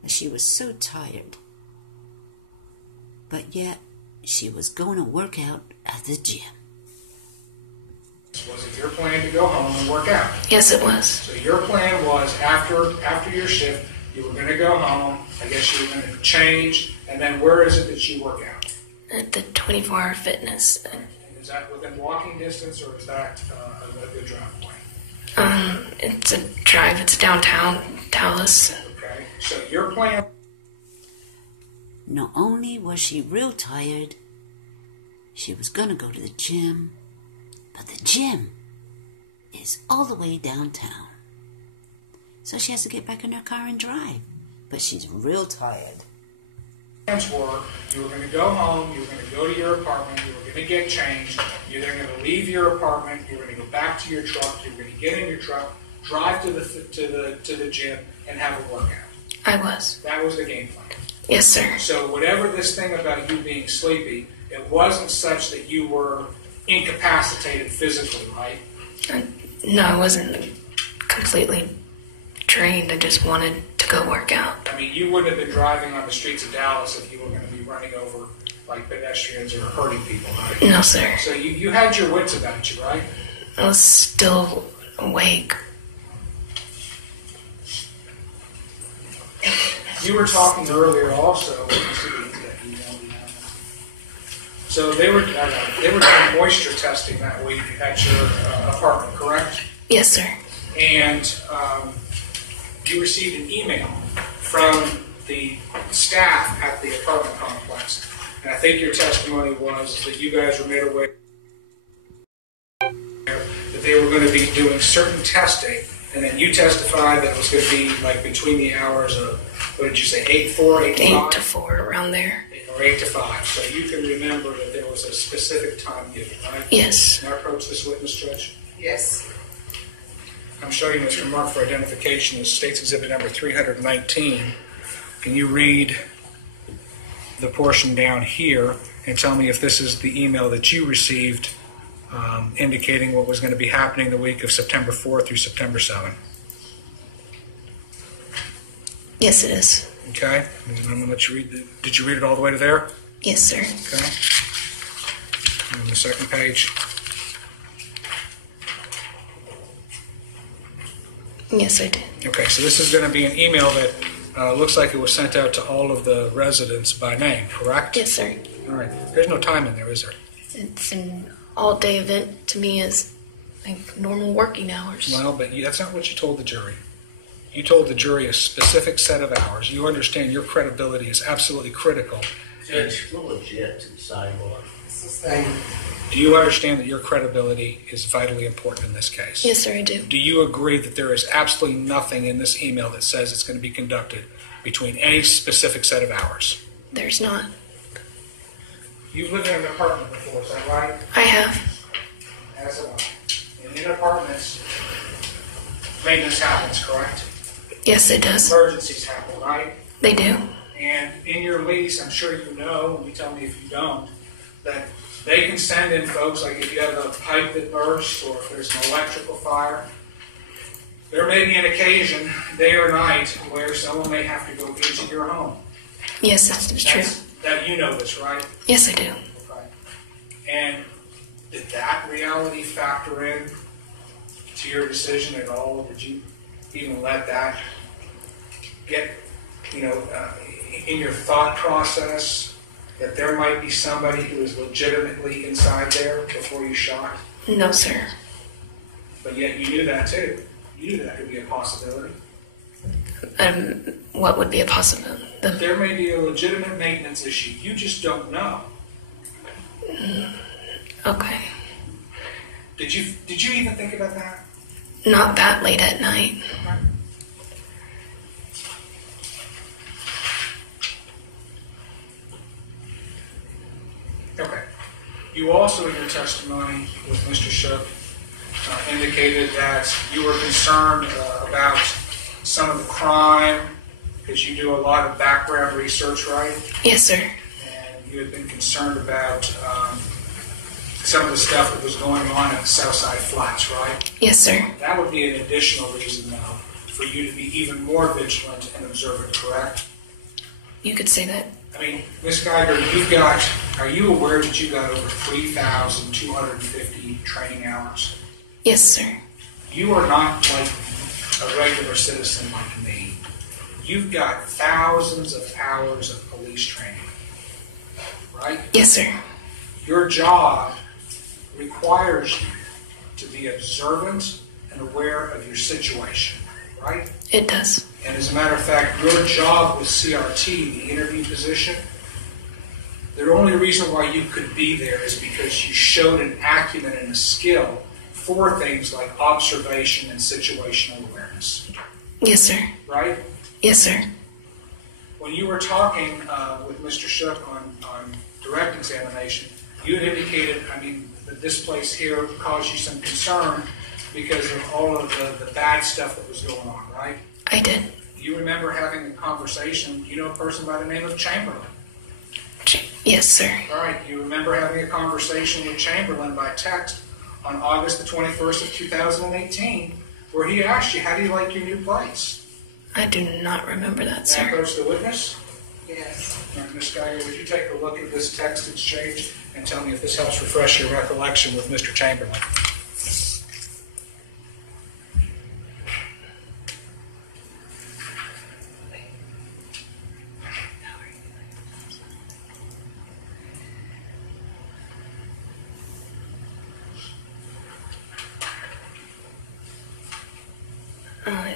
She was so tired. But yet, she was going to work out at the gym. Was it your plan to go home and work out? Yes, it was. So your plan was after your shift, you were going to go home. I guess you were going to change. And then where is it that you work out? At the 24-hour fitness. Is that within walking distance or is that a good drive away? It's a drive. It's downtown Dallas. Okay. So your plan. Not only was she real tired, she was going to go to the gym, but the gym is all the way downtown. So she has to get back in her car and drive. But she's real tired. Plans were you were going to go home, you were going to go to your apartment, you were going to get changed, you're then going to leave your apartment, you're going to go back to your truck, you're going to get in your truck, drive to the gym, and have a workout. I was. That was the game plan. Yes, sir. So whatever this thing about you being sleepy, it wasn't such that you were incapacitated physically, right? No, I wasn't completely drained. I just wanted to go work out. I mean, you wouldn't have been driving on the streets of Dallas if you were going to be running over like pedestrians or hurting people, right? No, sir. So you had your wits about you, right? I was still awake. You were talking earlier also. So they were doing moisture testing that week at your apartment, correct? Yes, sir. And you received an email from the staff at the apartment complex. And I think your testimony was that you guys were made aware that they were going to be doing certain testing, and then you testified that it was going to be like between the hours of, what did you say, 8 to 4, 8 to 5? 8 to 4, around there. Or 8 to 5. So you can remember that there was a specific time given, right? Yes. Can I approach this witness, Judge? Yes. I'm showing this remark for identification as State's Exhibit number 319. Can you read the portion down here and tell me if this is the email that you received indicating what was going to be happening the week of September 4 through September 7? Yes, it is. Okay. And I'm going to let you read did you read it all the way to there? Yes, sir. Okay. On the second page. Yes, I did. Okay, so this is going to be an email that looks like it was sent out to all of the residents by name, correct? Yes, sir. All right. There's no time in there, is there? It's an all-day event to me as like normal working hours. Well, but that's not what you told the jury. You told the jury a specific set of hours. You understand your credibility is absolutely critical. Judge, we're legit to the sidewalk. It's the same. Do you understand that your credibility is vitally important in this case? Yes, sir, I do. Do you agree that there is absolutely nothing in this email that says it's going to be conducted between any specific set of hours? There's not. You've lived in an apartment before, is that right? I have. As have I. And in apartments, maintenance happens, correct? Yes, it does. Emergencies happen, right? They do. And in your lease, I'm sure you know, and you tell me if you don't, that they can send in folks, like if you have a pipe that bursts or if there's an electrical fire. There may be an occasion, day or night, where someone may have to go into your home. Yes, that's true. That you know this, right? Yes, I do. Okay. And did that reality factor in to your decision at all? Did you even let that get, in your thought process that there might be somebody who is legitimately inside there before you shot? No, sir. But yet you knew that too. You knew that could be a possibility. What would be a possibility? There may be a legitimate maintenance issue. You just don't know. Okay. Did you even think about that? Not that late at night. Okay. You also, in your testimony with Mr. Shook, indicated that you were concerned about some of the crime, because you do a lot of background research, right? Yes, sir. And you had been concerned about some of the stuff that was going on at the Southside Flats, right? Yes, sir. That would be an additional reason, though, for you to be even more vigilant and observant, correct? You could say that. I mean, Ms. Geiger, are you aware that you got over 3,250 training hours? Yes, sir. You are not like a regular citizen like me. You've got thousands of hours of police training, right? Yes, sir. Your job requires you to be observant and aware of your situation, right? It does. And as a matter of fact, your job with CRT, the interview position, the only reason why you could be there is because you showed an acumen and a skill for things like observation and situational awareness. Yes, sir. Right? Yes, sir. When you were talking with Mr. Shook on direct examination, you had indicated, that this place here caused you some concern because of all of the bad stuff that was going on, right? I did. You remember having a conversation, you know a person by the name of Chamberlain. Yes, sir. All right, you remember having a conversation with Chamberlain by text on August the 21st of 2018, where he asked you, how do you like your new place? I do not remember that, May I sir. approach the witness? Yes. All right, Ms. Geiger, would you take a look at this text exchange and tell me if this helps refresh your recollection with Mr. Chamberlain?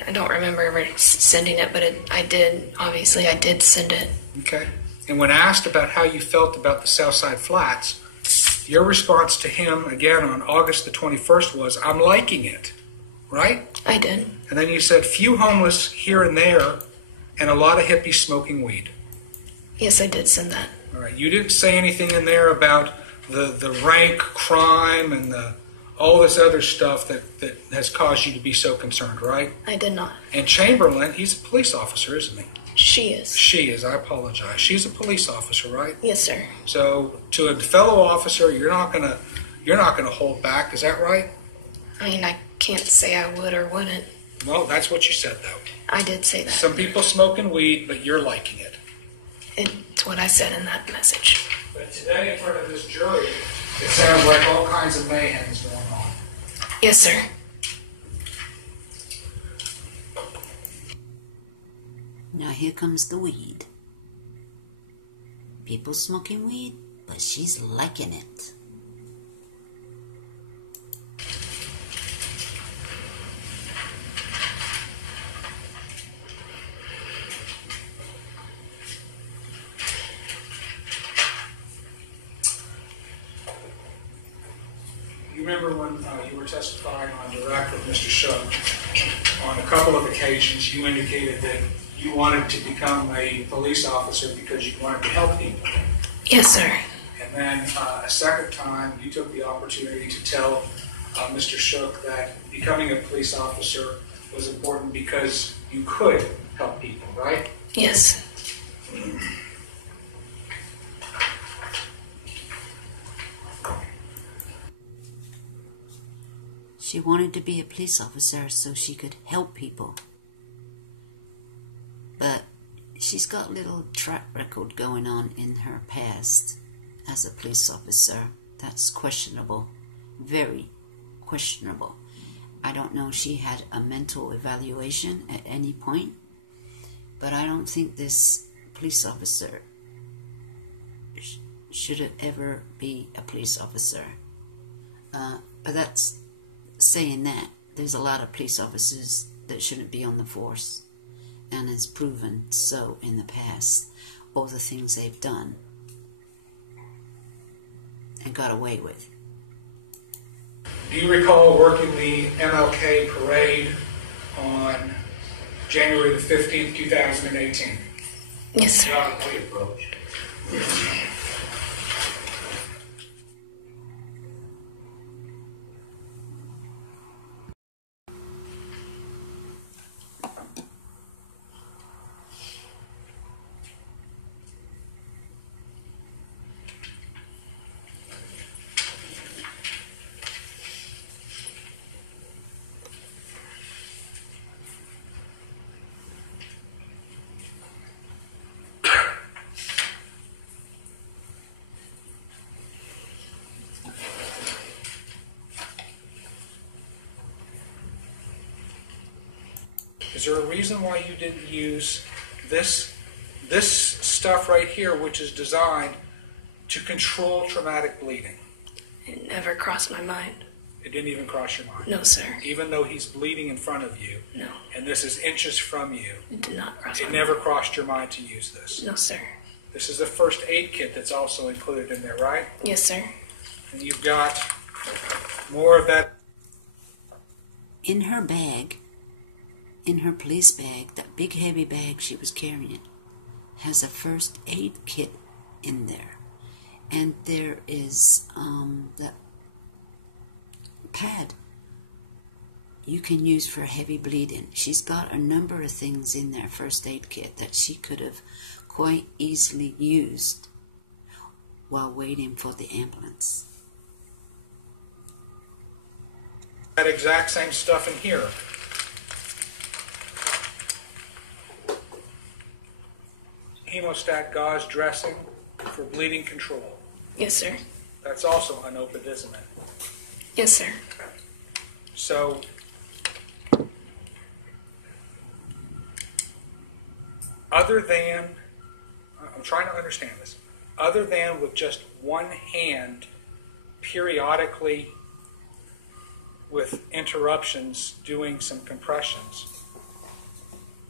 I don't remember ever sending it, but I did send it. Okay. And when asked about how you felt about the Southside Flats, your response to him again on August the 21st was, I'm liking it, right? I did. And then you said, few homeless here and there, and a lot of hippies smoking weed. Yes, I did send that. All right. You didn't say anything in there about the rank crime and all this other stuff that has caused you to be so concerned, right? I did not. And Chamberlain, he's a police officer, isn't he? She is. She is. I apologize. She's a police officer, right? Yes, sir. So to a fellow officer, you're not gonna hold back. Is that right? I can't say I would or wouldn't. Well, that's what you said, though. I did say that. Some people smoking weed, but you're liking it. It's what I said in that message. But today, in front of this jury, it sounds like all kinds of mayhem is going on. Yes, sir. Now here comes the weed. People smoking weed, but she's liking it. You remember when you were testifying on direct with Mr. Shook, on a couple of occasions you indicated that you wanted to become a police officer because you wanted to help people. Yes, sir. And then a second time you took the opportunity to tell Mr. Shook that becoming a police officer was important because you could help people, right? Yes. She wanted to be a police officer so she could help people. But she's got a little track record going on in her past as a police officer. That's questionable. Very questionable. I don't know if she had a mental evaluation at any point, but I don't think this police officer should have ever be a police officer. But that's saying that. There's a lot of police officers that shouldn't be on the force. and has proven so in the past, all the things they've done and got away with. Do you recall working the MLK parade on January the 15th, 2018? Yes, sir. We approach. Is there a reason why you didn't use this stuff right here, which is designed to control traumatic bleeding? It never crossed my mind. It didn't even cross your mind? No, sir. Even though he's bleeding in front of you, No. and this is inches from you, It did not cross my it mind. never crossed your mind to use this? No, sir. This is the first aid kit that's also included in there, right? Yes, sir. And you've got more of that. In her bag, in her police bag, that big heavy bag she was carrying, has a first aid kit in there. And there is that pad you can use for heavy bleeding. She's got a number of things in there, first aid kit, that she could have quite easily used while waiting for the ambulance. That exact same stuff in here. Hemostat gauze dressing for bleeding control. Yes, sir. That's also unopened, isn't it? Yes, sir. So, other than, I'm trying to understand this, other than with just one hand periodically with interruptions doing some compressions,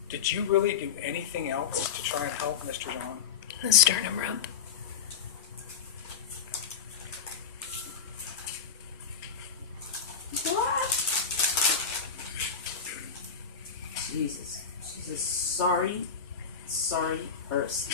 did you really do anything else to try and help Mr. John? The sternum rub. Jesus, she's a sorry person.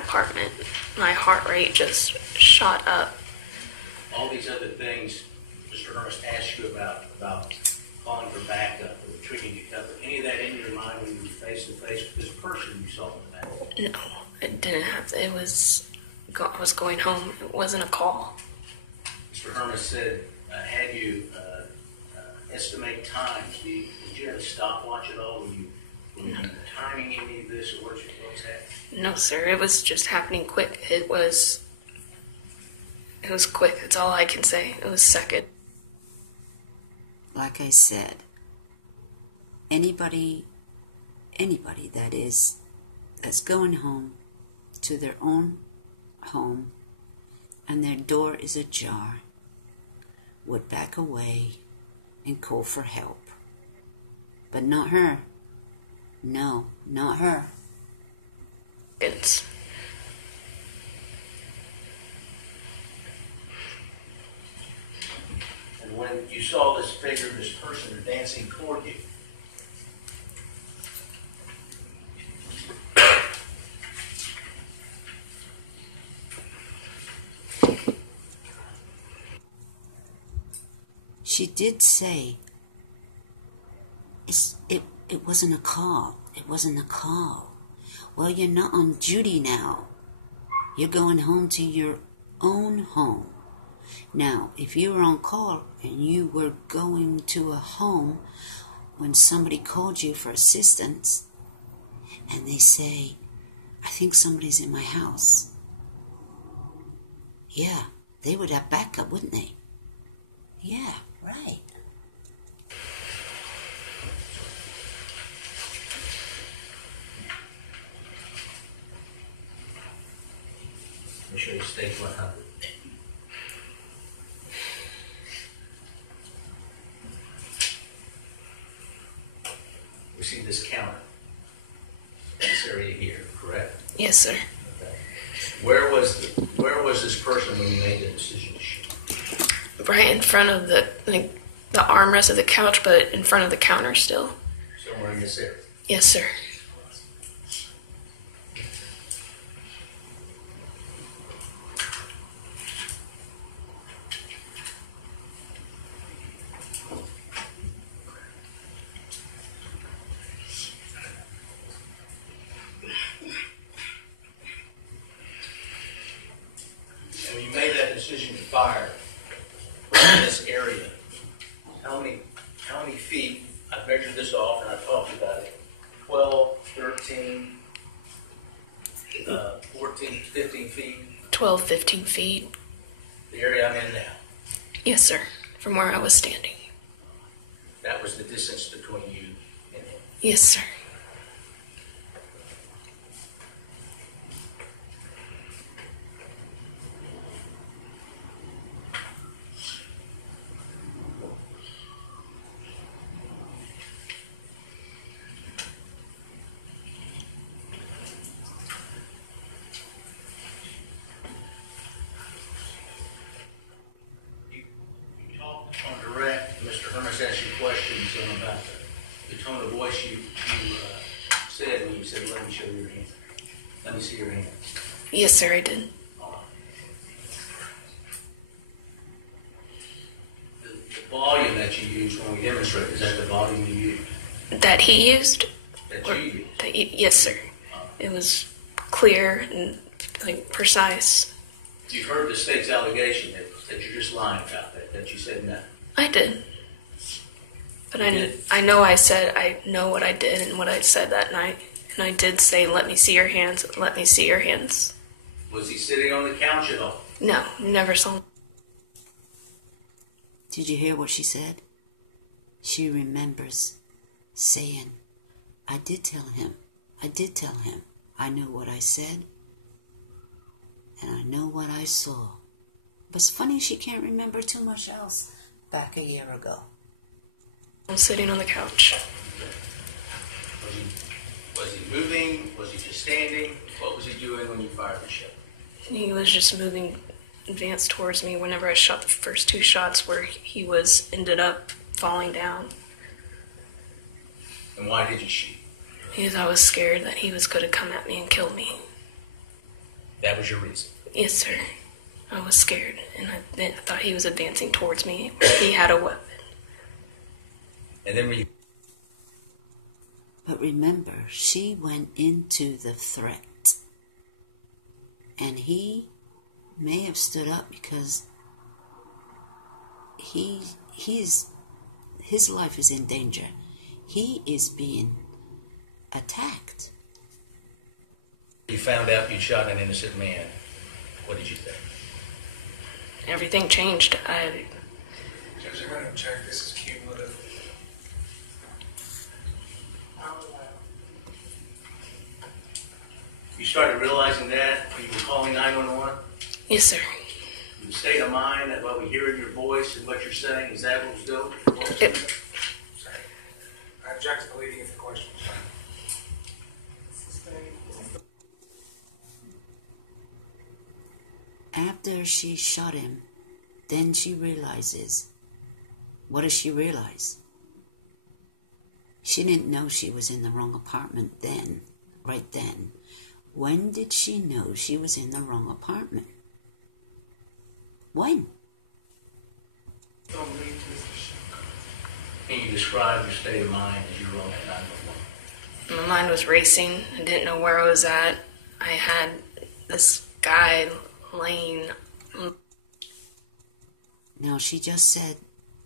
Apartment. My heart rate just shot up. All these other things Mr. Ernest asked you about calling for backup or treating you cover. Any of that in your mind when you were face to face with this person you saw in the back? No, it didn't have to. It was, I was going home. It wasn't a call. Mr. Hermes said, had you estimate times? Did you have a stopwatch at all when you timing any of this or what you folks had? No, sir. It was just happening quick. It was quick. That's all I can say. It was second. Like I said, anybody that's going home to their own home and their door is ajar would back away and call for help. But not her. No, not her. It's And when you saw this figure, this person dancing toward you, She did say it wasn't a call. It wasn't a call. Well, you're not on duty now. You're going home to your own home. Now, if you were on call and you were going to a home when somebody called you for assistance and they say, I think somebody's in my house. Yeah, they would have backup, wouldn't they? Yeah, right. Let me show you stage 100. We see this counter. This area here, correct? Yes, sir. Okay. Where was this person when you made the decision to shoot? Right in front of the armrest of the couch, but in front of the counter still. Somewhere in this area. Yes, sir. And when you made that decision to fire in this area, how many feet? I've measured this off and I've talked about it. 12, 13, 14, 15 feet. 12, 15 feet. The area I'm in now. Yes, sir. From where I was standing. That was the distance between you and him. Yes, sir. You talked on direct. Mr. Hermes asked you questions about the tone of voice you said when you said, let me show you your hand. Let me see your hand. Yes, sir, I did. The volume that you used when we demonstrated, is that the volume you used? That he used? That you used? Yes, sir. It was clear and precise. You've heard the state's allegation that you're just lying about that you said no. I did. But I know I said I know what I did and what I said that night. And I did say, let me see your hands, let me see your hands. Was he sitting on the couch at all? No, never saw him. Did you hear what she said? She remembers saying, I did tell him. I know what I said. And I know what I saw. But it's funny she can't remember too much else back a year ago. I'm sitting on the couch. Was he moving? Was he just standing? What was he doing when you fired the shot? He was just moving, advanced towards me whenever I shot the first two shots where he ended up falling down. And why did you shoot? Because I was scared that he was going to come at me and kill me. That was your reason? Yes, sir. I was scared, and I thought he was advancing towards me. He had a weapon. And then when you... But remember, she went into the threat. And he may have stood up because his life is in danger. He is being attacked. You found out you shot an innocent man. What did you think? Everything changed. Judge, I'm going to object. This is cumulative. You started realizing that when you were calling 911? Yes, sir. The state of mind that what we hear in your voice and what you're saying, is that what was doing? Sorry. I object to leading the question. After she shot him, then she realizes. What does she realize? She didn't know she was in the wrong apartment then, right then. When did she know she was in the wrong apartment? When? Can you describe your state of mind as you were on that 911? My mind was racing. I didn't know where I was at. I had this guy laying. Now, she just said,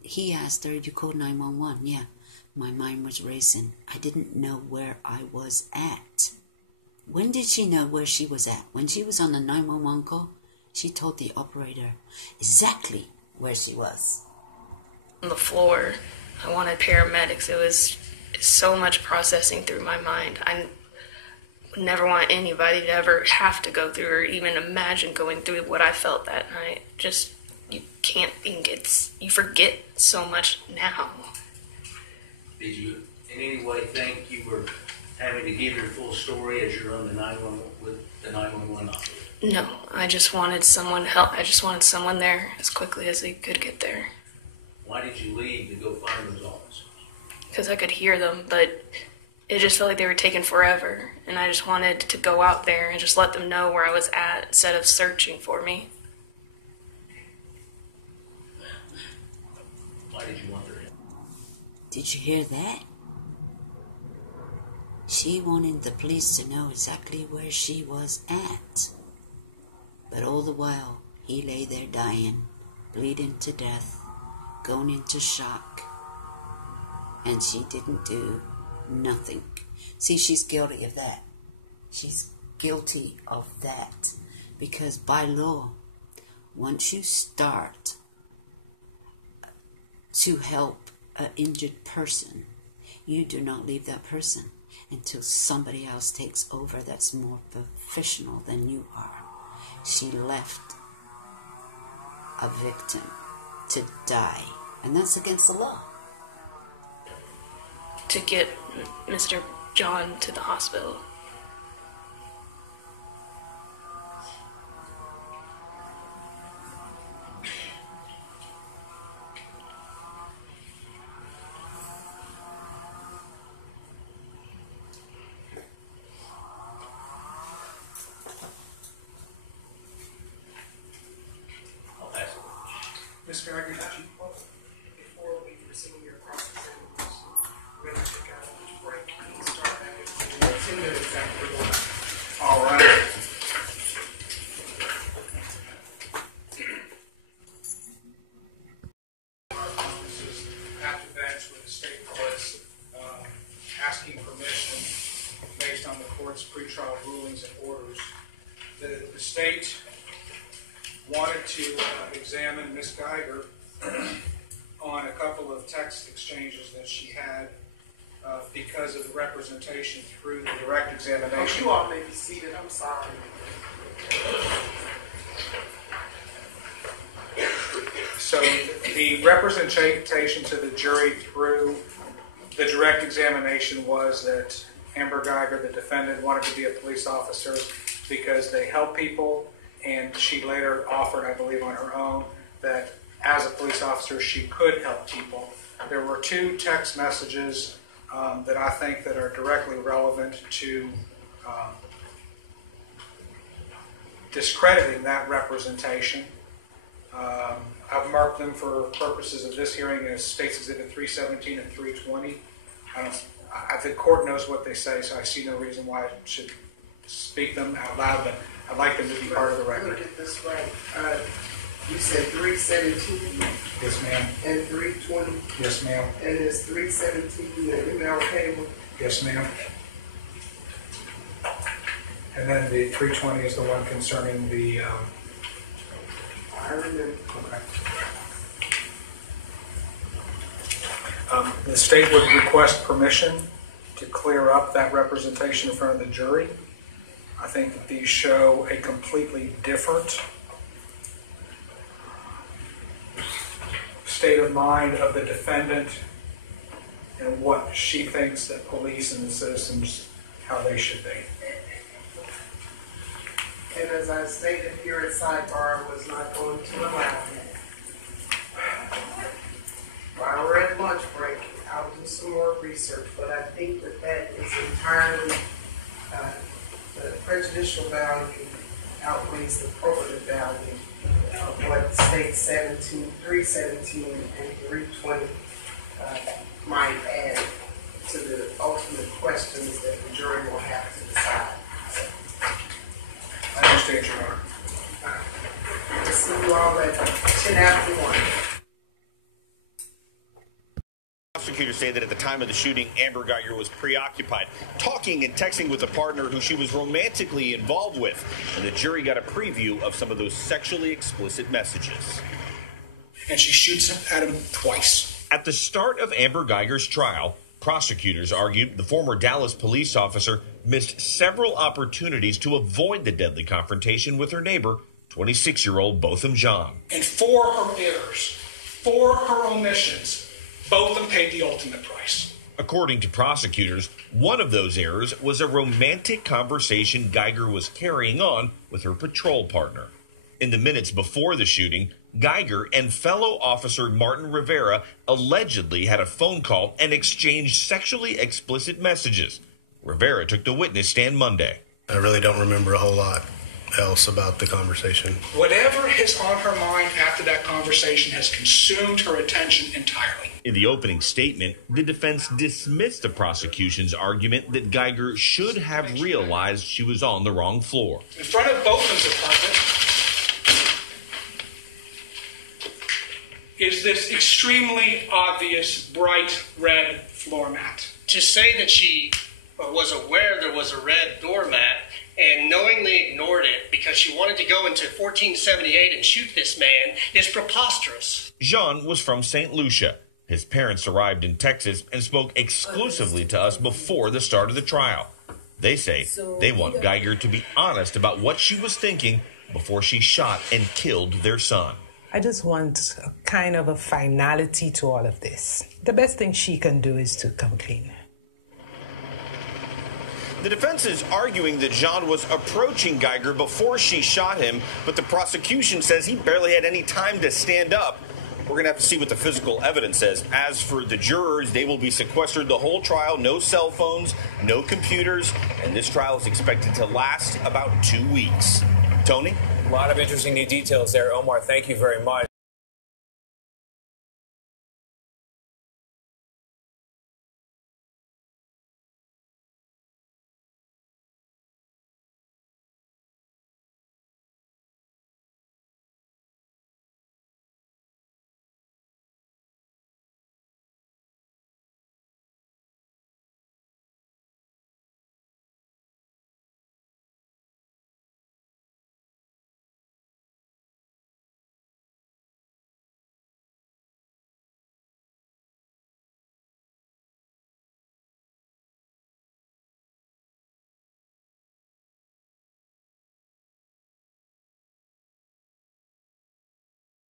he asked her, you called 911, yeah. My mind was racing. I didn't know where I was at. When did she know where she was at? When she was on the 911 call, she told the operator exactly where she was. On the floor, I wanted paramedics. It was so much processing through my mind. I would never want anybody to ever have to go through or even imagine going through what I felt that night. Just, you can't think. You forget so much now. Did you in any way think you were having to give your full story as you're on the 911 with the 911 operator? No, I just wanted someone help. I just wanted someone there as quickly as they could get there. Why did you leave to go find those officers? Because I could hear them, but it just felt like they were taking forever. And I just wanted to go out there and just let them know where I was at instead of searching for me. Why did you want their help? Did you hear that? She wanted the police to know exactly where she was at. But all the while, he lay there dying, bleeding to death, going into shock. And she didn't do nothing. See, she's guilty of that. She's guilty of that. Because by law, once you start to help an injured person, you do not leave that person until somebody else takes over that's more professional than you are. She left a victim to die, and that's against the law. To get Mr. John to the hospital. Ms. Geiger, before we proceed your cross-examination, we're going to take out a break and start at 10 minutes after one. All right. Our offices have to bench with the state courts asking permission based on the court's pretrial rulings and orders. The state wanted to examine Ms. Geiger on a couple of text exchanges that she had because of the representation through the direct examination. Oh, you all may be seated. I'm sorry. So the representation to the jury through the direct examination was that Amber Geiger, the defendant, wanted to be a police officer because they help people. And she later offered, I believe on her own, that as a police officer she could help people. There were two text messages that I think that are directly relevant to discrediting that representation. I've marked them for purposes of this hearing as States Exhibit 317 and 320. The court knows what they say, so I see no reason why I should speak them out loud, but I'd like them to be part of the record. Let me get this right. You said 317. Yes, ma'am. And 320. Yes, ma'am. And it's 317 and now cable. Yes, ma'am. And then the 320 is the one concerning the... I remember. Okay. The state would request permission to clear up that representation in front of the jury. I think that these show a completely different state of mind of the defendant and what she thinks that police and the citizens, how they should be. And as I stated here at sidebar, I was not going to allow that. While we're at lunch break, I'll do some more research, but I think that that is entirely the prejudicial value outweighs the probative value of what State 317 and 320 might add to the ultimate questions that the jury will have to decide. I understand, Your Honor. I'll see you all at 10 after 1. Prosecutors say that at the time of the shooting, Amber Geiger was preoccupied, talking and texting with a partner who she was romantically involved with. And the jury got a preview of some of those sexually explicit messages. And she shoots at him twice. At the start of Amber Geiger's trial, prosecutors argued the former Dallas police officer missed several opportunities to avoid the deadly confrontation with her neighbor, 26-year-old Botham John. And for her errors, for her omissions, Botham paid the ultimate price. According to prosecutors, one of those errors was a romantic conversation Geiger was carrying on with her patrol partner. In the minutes before the shooting, Geiger and fellow officer Martin Rivera allegedly had a phone call and exchanged sexually explicit messages. Rivera took the witness stand Monday. I really don't remember a whole lot else about the conversation. Whatever is on her mind after that conversation has consumed her attention entirely. In the opening statement, the defense dismissed the prosecution's argument that Geiger should have realized she was on the wrong floor. In front of Botham's apartment is this extremely obvious bright red floor mat. To say that she was aware there was a red doormat and knowingly ignored it because she wanted to go into 1478 and shoot this man is preposterous. Jean was from St. Lucia. His parents arrived in Texas and spoke exclusively to us before the start of the trial. They say they want Geiger to be honest about what she was thinking before she shot and killed their son. I just want a kind of a finality to all of this. The best thing she can do is to come clean. The defense is arguing that Jean was approaching Geiger before she shot him, but the prosecution says he barely had any time to stand up. We're going to have to see what the physical evidence says. As for the jurors, they will be sequestered the whole trial. No cell phones, no computers, and this trial is expected to last about 2 weeks. Tony? A lot of interesting new details there, Omar. Thank you very much.